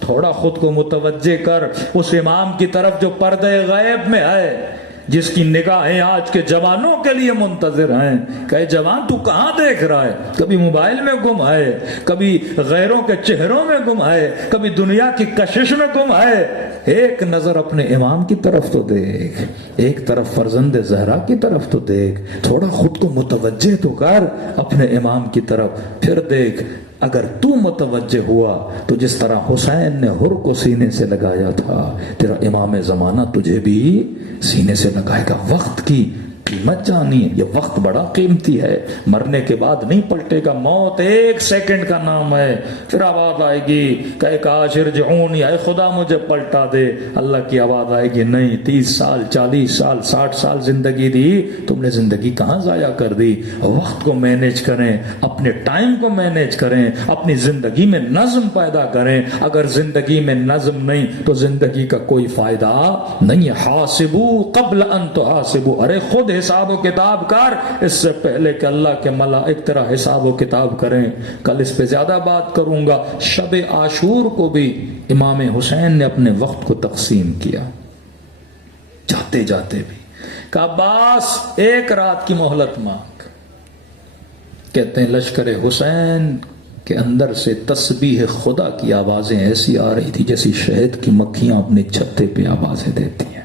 تھوڑا خود کو متوجہ کر اس امام کی طرف جو پردے غیب میں ہے، جس کی نگاہیں آج کے جوانوں کے لیے منتظر ہیں. کہ جوان تو کہاں دیکھ رہا ہے؟ کبھی موبائل میں گم ہے، کبھی غیروں کے چہروں میں گم ہے، کبھی دنیا کی کشش میں گم ہے. ایک نظر اپنے امام کی طرف تو دیکھ، ایک طرف فرزند زہرا کی طرف تو دیکھ. تھوڑا خود کو متوجہ تو کر اپنے امام کی طرف، پھر دیکھ. اگر تو متوجہ ہوا تو جس طرح حسین نے حر کو سینے سے لگایا تھا، تیرا امام زمانہ تجھے بھی سینے سے لگائے گا. وقت کی قیمت جانی ہے. یہ وقت بڑا قیمتی ہے، مرنے کے بعد نہیں پلٹے گا. موت 1 سیکنڈ کا نام ہے. پھر آواز آئے گی کہ کاش ارجعونی، اے خدا مجھے پلٹا دے. اللہ کی آواز آئے گی نہیں، 30 سال 40 سال 60 سال زندگی دی، تم نے زندگی کہاں ضائع کر دی. وقت کو مینیج کریں، اپنے ٹائم کو مینیج کریں، اپنی زندگی میں نظم پیدا کریں. اگر زندگی میں نظم نہیں تو زندگی کا کوئی فائدہ نہیں ہے. حاسبو قبل ان تحاسبو، ارے خود حساب و کتاب کر اس سے پہلے کہ اللہ کے ملائک تیرا حساب و کتاب کریں. کل اس پہ زیادہ بات کروں گا. شب عاشور کو بھی امام حسین نے اپنے وقت کو تقسیم کیا. جاتے جاتے بھی کہ عباس 1 رات کی مہلت مانگ. کہتے ہیں لشکر حسین کے اندر سے تسبیح خدا کی آوازیں ایسی آ رہی تھی جیسی شہد کی مکھیاں اپنے چھتے پہ آوازیں دیتی ہیں.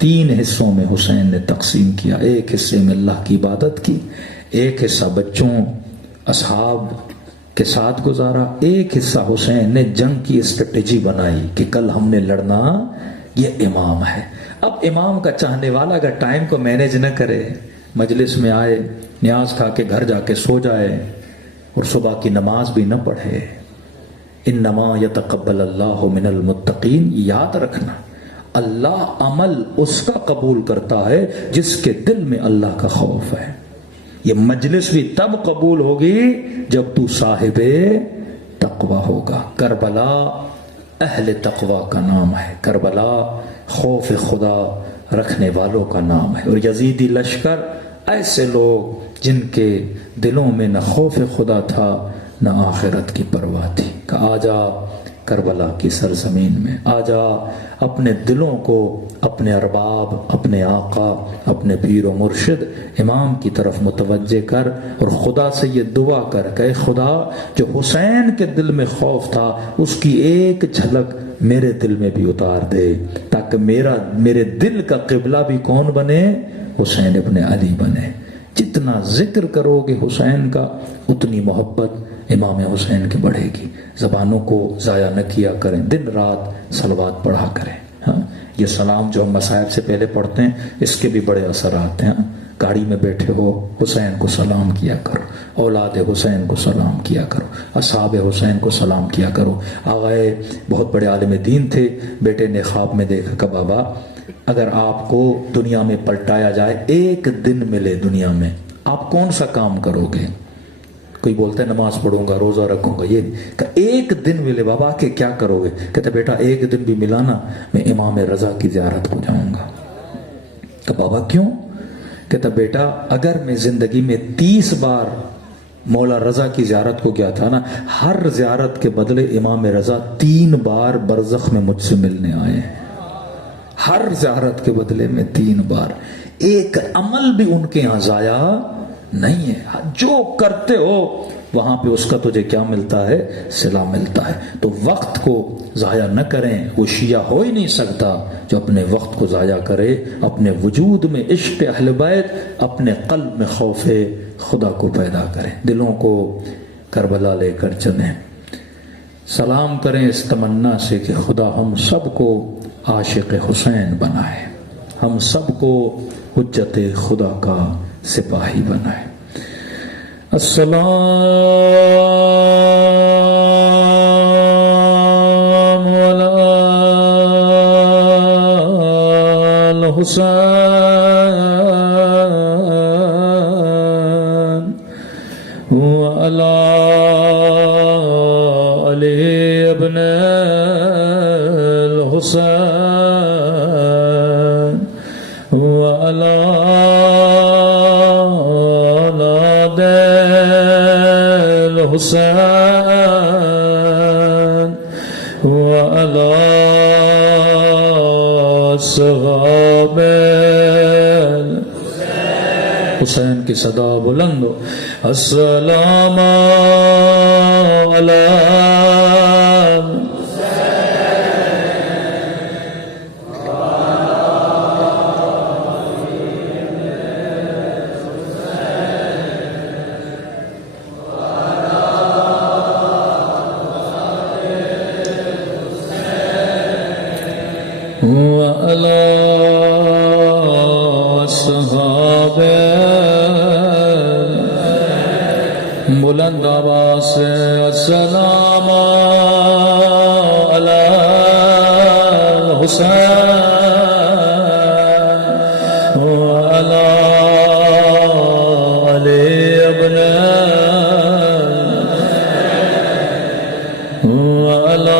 3 حصوں میں حسین نے تقسیم کیا. ایک حصے میں اللہ کی عبادت کی، ایک حصہ بچوں اصحاب کے ساتھ گزارا، ایک حصہ حسین نے جنگ کی اسٹریٹجی بنائی کہ کل ہم نے لڑنا. یہ امام ہے. اب امام کا چاہنے والا اگر ٹائم کو مینیج نہ کرے، مجلس میں آئے، نیاز کھا کے گھر جا کے سو جائے اور صبح کی نماز بھی نہ پڑھے، انما یتقبل اللہ من المتقین، یاد رکھنا اللہ عمل اس کا قبول کرتا ہے جس کے دل میں اللہ کا خوف ہے. یہ مجلس بھی تب قبول ہوگی جب تو صاحب تقوی ہوگا. کربلا اہل تقوی کا نام ہے، کربلا خوف خدا رکھنے والوں کا نام ہے. اور یزیدی لشکر ایسے لوگ جن کے دلوں میں نہ خوف خدا تھا نہ آخرت کی پرواہ تھی. کہ آجا کربلا کی سرزمین میں، آجا اپنے دلوں کو اپنے ارباب، اپنے آقا، اپنے پیر و مرشد امام کی طرف متوجہ کر اور خدا سے یہ دعا کر کہ خدا جو حسین کے دل میں خوف تھا اس کی ایک جھلک میرے دل میں بھی اتار دے، تاکہ میرے دل کا قبلہ بھی کون بنے؟ حسین ابن علی بنے. جتنا ذکر کرو گے حسین کا اتنی محبت امام حسین کی بڑھے گی. زبانوں کو ضائع نہ کیا کریں، دن رات صلوات پڑھا کریں. ہاں، یہ سلام جو ہم مصائب سے پہلے پڑھتے ہیں اس کے بھی بڑے اثرات ہیں. گاڑی میں بیٹھے ہو حسین کو سلام کیا کرو، اولاد حسین کو سلام کیا کرو، اصحاب حسین کو سلام کیا کرو۔ آغائے بہت بڑے عالم دین تھے، بیٹے نے خواب میں دیکھا کہ بابا اگر آپ کو دنیا میں پلٹایا جائے، ایک دن ملے دنیا میں، آپ کون سا کام کرو گے؟ کوئی بولتا ہے نماز پڑھوں گا، روزہ رکھوں گا، یہ کہ ایک دن ملے بابا کہ کیا کرو گے؟ کہتے بیٹا ایک دن بھی ملا نا میں امام رضا کی زیارت کو جاؤں گا۔ کہ بابا کیوں؟ کہتا بیٹا اگر میں زندگی میں 30 بار مولا رضا کی زیارت کو گیا تھا نا، ہر زیارت کے بدلے امام رضا 3 بار برزخ میں مجھ سے ملنے آئے ہیں، ہر زیارت کے بدلے میں 3 بار۔ ایک عمل بھی ان کے یہاں ضائع نہیں ہے، جو کرتے ہو وہاں پہ اس کا تجھے کیا ملتا ہے؟ صلہ ملتا ہے۔ تو وقت کو ضائع نہ کریں، وہ شیعہ ہو ہی نہیں سکتا جو اپنے وقت کو ضائع کرے۔ اپنے وجود میں عشق اہل بیت، اپنے قلب میں خوف خدا کو پیدا کریں، دلوں کو کربلا لے کر چلیں۔ سلام کریں اس تمنا سے کہ خدا ہم سب کو عاشق حسین بنائے، ہم سب کو حجت خدا کا سپاہی بنائے۔ السلام علی الحسین وعلی علی ابن الحسین وعلی حسین وعلی صحاب حسین کی صدا بلند ہو۔ السلام علی بلند آواز سے السلام علی حسین وعلی علی ابن وعلی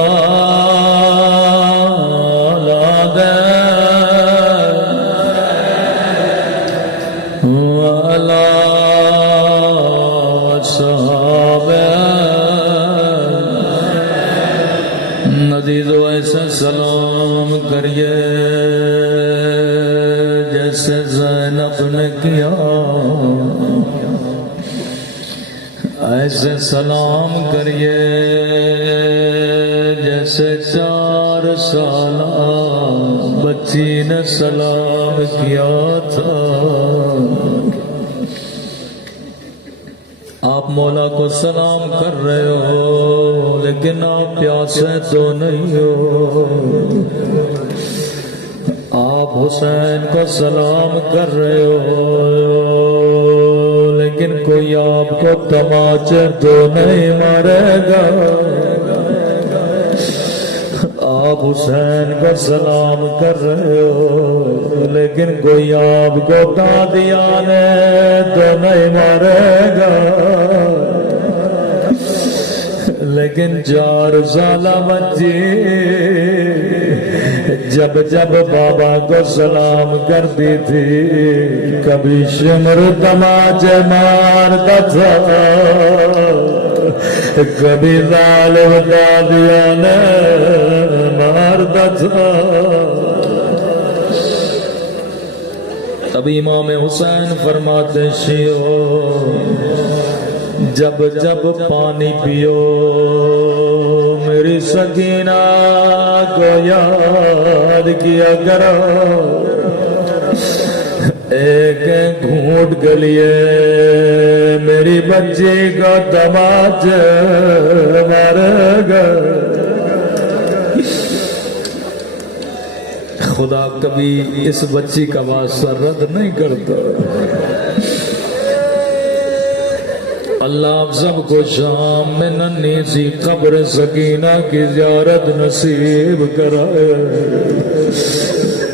عزیزو ایسے سلام کریے جیسے زینب نے کیا، ایسے سلام کریے جیسے 4 سالہ بچی نے سلام کیا تھا۔ آپ مولا کو سلام کر رہے ہو لیکن آپ پیاسے تو نہیں ہو، آپ حسین کو سلام کر رہے ہو لیکن کوئی آپ کو تماچے تو نہیں مارے گا۔ آپ حسین کو سلام کر رہے ہو لیکن کوئی آپ کو قادیانے تو نہیں مارے گا، لیکن 4 سالہ بچی جب جب بابا کو سلام کرتی تھی کبھی شمر تماچے مارتا تھا، کبھی ظالم قادیانے مارتا تھا۔ ابھی امام حسین فرماتے شیعو جب جب پانی پیو میری سکینہ کو یاد کیا کرو، ایک ایک گھونٹ کے لیے میری بچی کا تماچے مارے گا۔ خدا کبھی اس بچی کا واسطہ رد نہیں کرتا۔ اللہ آپ سب کو شام میں ننھی سی قبر سکینہ کی زیارت نصیب کرائے۔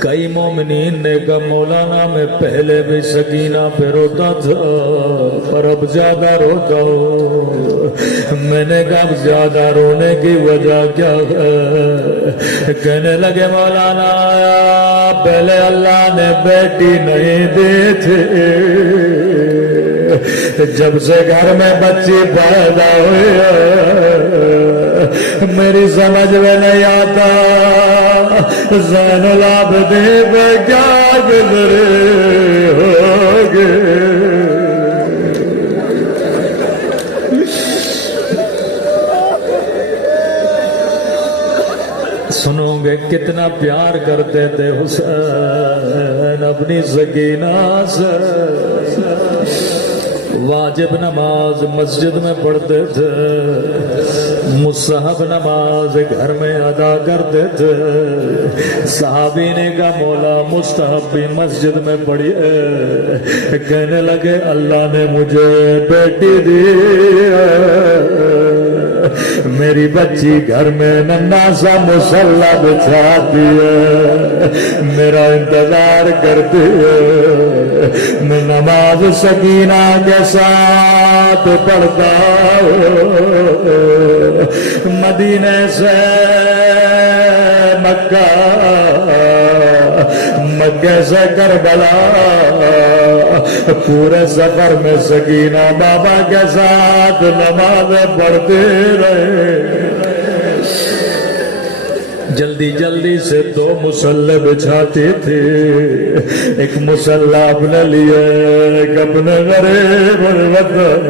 کئی مومنین نے کہا مولانا میں پہلے بھی سکینہ پہ روتا تھا پر اب زیادہ روتا ہوں۔ میں نے کہا اب زیادہ رونے کی وجہ کیا ہے؟ کہنے لگے مولانا پہلے اللہ نے بیٹی نہیں دی تھی، جب سے گھر میں بچی پیدا ہوئی میری سمجھ میں نہیں آتا زین العابدین پہ کیا گزرے ہوگے۔ سنو گے کتنا پیار کرتے تھے حسین اپنی سکینہ سے۔ واجب نماز مسجد میں پڑھتے تھے، مستحب نماز گھر میں ادا کرتے تھے۔ صحابی نے کہا مولا مستحب بھی مسجد میں پڑھی ہے۔ کہنے لگے اللہ نے مجھے بیٹی دی ہے، میری بچی گھر میں ننھا سا مصلی بچھاتی ہے، میرا انتظار کرتی ہے، میں نماز سکینہ کے ساتھ پڑھتا ہوں۔ مدینے سے مکہ، مکہ سے کربلا، پورے سفر میں سکینہ بابا کے ساتھ نماز پڑھتے رہے۔ جلدی جلدی سے 2 مصلی بچھاتی تھی، ایک مصلی اپنے لیے ایک اپنے غریب وطن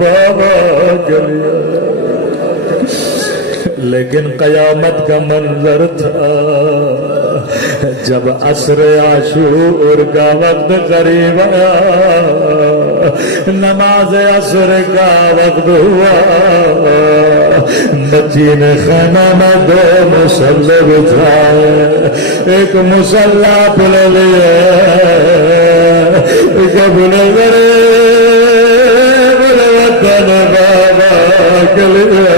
بابا کے لیے۔ لیکن قیامت کا منظر تھا جب عصر عاشور کا وقت قریب آیا، نماز عصر کا وقت ہوا، بچی نے خیمہ میں 2 مصلی بچھائے، ایک مصلی اپنے لیے ایک اپنے غریب وطن بابا کے لیے۔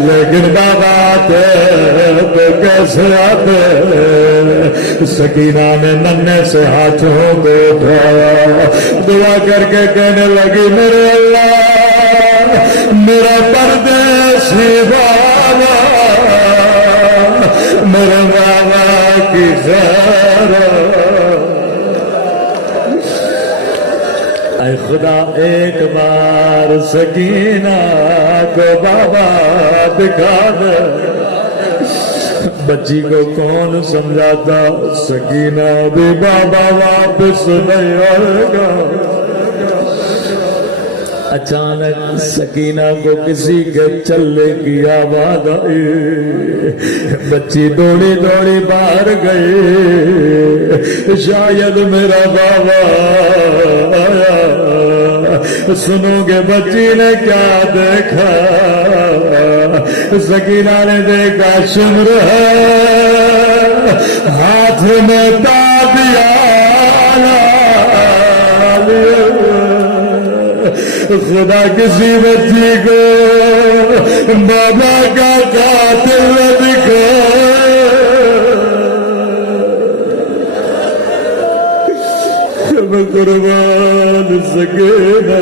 لیکن بابا آتے تو کیسے آتے؟ سکینہ نے ننھے سے ہاتھوں کو اٹھایا، دعا کر کے کہنے لگی میرے اللہ میرا پردیسی بابا، میرے بابا کی خیر، اے خدا ایک بار سکینہ کو بابا دکھا دے۔ بچی کو کون سمجھاتا سکینہ بھی بابا واپس نہیں آئے گا۔ اچانک سکینہ کو کسی کے چلنے کی آواز آئی، بچی دوڑی دوڑی باہر گئی، شاید میرا بابا آیا۔ سنو گے بچی نے کیا دیکھا؟ سکینہ نے دیکھا شمر ہے ہاتھ میں تابیا، خدا کسی بچی کو بابا کا قاتل نہ دکھائے۔ میں قربان سکینہ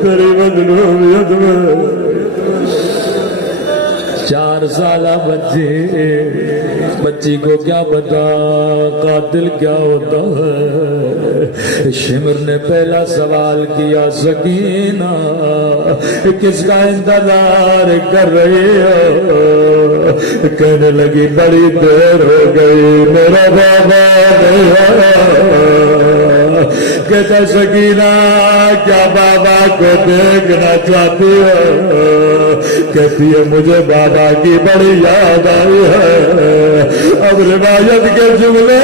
تیری مظلومیت میں۔ 4 سالہ بچی کو کیا پتا قاتل کیا ہوتا ہے؟ شمر نے پہلا سوال کیا سکینہ کس کا انتظار کر رہی ہو؟ کہنے لگی بڑی دیر ہو گئی میرا بابا نہیں آیا۔ کہتا سکینہ کیا بابا کو دیکھنا چاہتی ہو؟ کہتی ہے مجھے بابا کی بڑی یاد آئی ہے۔ اب روایت کے جملے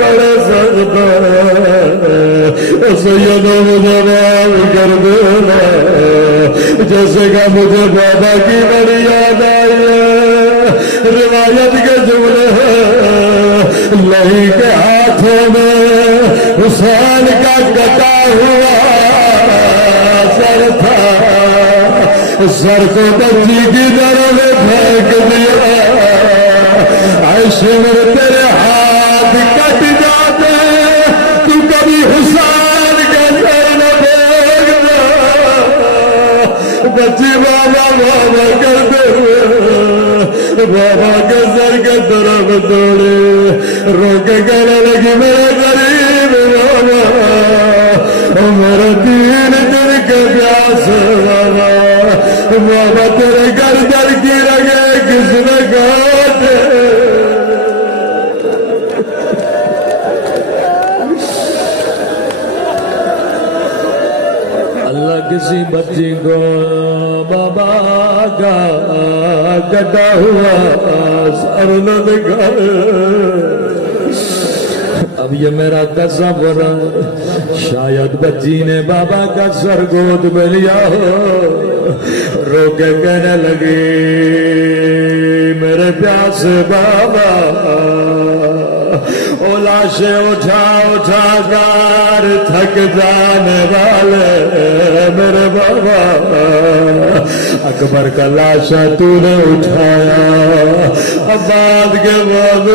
بڑے سخت ہیں، سیدوں مجھے معاف کر دینا، جیسے کہ مجھے بابا کی بڑی یاد آئی ہے۔ روایت کے جملے ہیں، لہی کے ہاتھوں میں حسین کا کٹا ہوا سر کو بچی کی طرف پھینک دیا شمر تیرے ہاتھ کٹ جاتے تو کبھی حسین کا سر نہ پھینکنا بچی بابا بابا کرتے بابا کے سر کے طرف دوڑے رو کے کہنے لگی میرے غریب بابا میرا دین دل کے پیاس والا بابا تیرے گردن کی رگے کس نے کاٹے اللہ کسی بچی کو بابا کا کٹا ہوا سر نہ دکھائے اب یہ میرا تصور شاید بچی نے بابا کا سر گود میں لیا ہو رو کے کہنے لگی میرے پیاسے بابا او لاشیں اٹھا اٹھا کر تھک جانے والے میرے بابا اکبر کا لاشا تو نے اٹھایا عباد کے بعد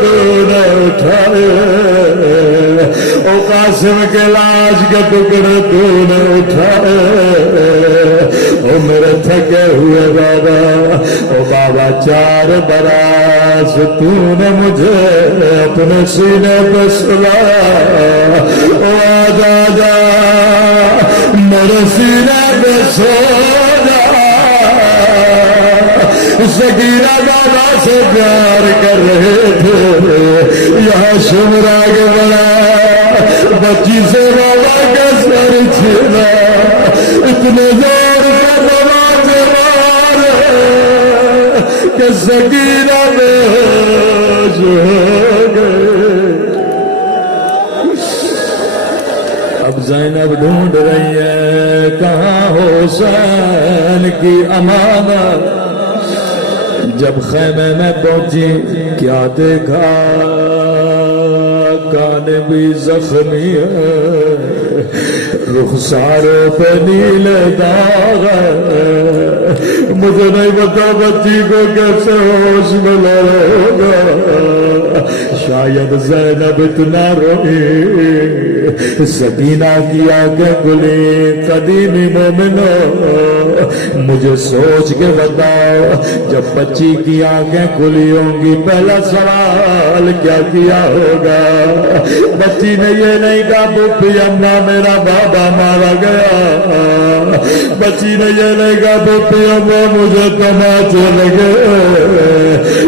تو نے اٹھائے او قاسم کے لاش کے ٹکڑے تو نے اٹھائے او میرے تھکے ہوئے بابا او بابا 4 برس تو نے مجھے اپنے سینے پہ سلایا او آجا جا میرے سینے پہ سو جا سکینہ بابا سے پیار کر رہے تھے یہاں شمرا کے بڑا بچی سے بابا کا سر چھینا اتنے زور کا بابا سے مارے کہ سکینہ میں جو گئے اب زینب ڈھونڈ رہی ہے کہاں حسین کی امانت جب خیمے میں پہنچی کیا دیکھا کان بھی زخمی ہے رخساروں پہ نیلے داغ ہے مجھے نہیں پتا بچی کو کیسے ہوش ملا ہوگا شاید زینب اتنا روئی سکینہ کی آنکھیں کھلی قدیمی مومنو مجھے سوچ کے بتاؤ جب بچی کی آنکھیں کھلی ہوں گی پہلا سوال کیا کیا ہوگا بچی نے یہ نہیں کہا پھوپھی اماں میرا بابا مارا گیا بچی نے یہ نہیں کہا پھوپھی اماں مجھے تماچے لگے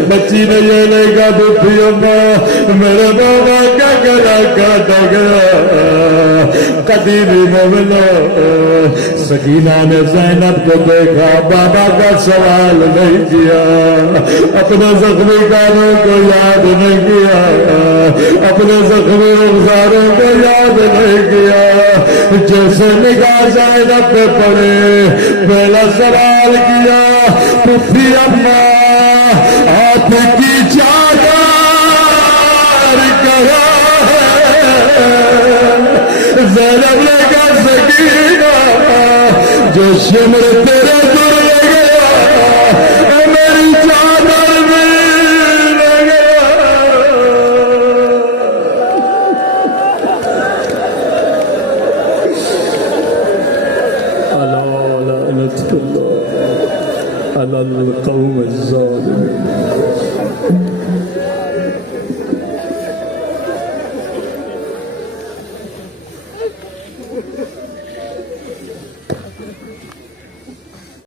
بچی نے یہ نہیں کہا پھوپھی اماں میرے بابا کا گلا کاٹا گیا قدیمی مومنو سکینہ نے زینب کو دیکھا بابا کا سوال نہیں کیا اپنے زخمی کانوں کو یاد نہیں کیا اپنے زخمی رخساروں کو یاد نہیں کیا جیسے نگاہ زینب پہ پڑے پہلا سوال کیا پھوپھی اماں آپ کی چادر کرا زینب نے کہا سکینہ جو شمر تیرے دل لے گیا میری چادر بھی لے گیا الا لعنت اللہ علی القوم الظالمین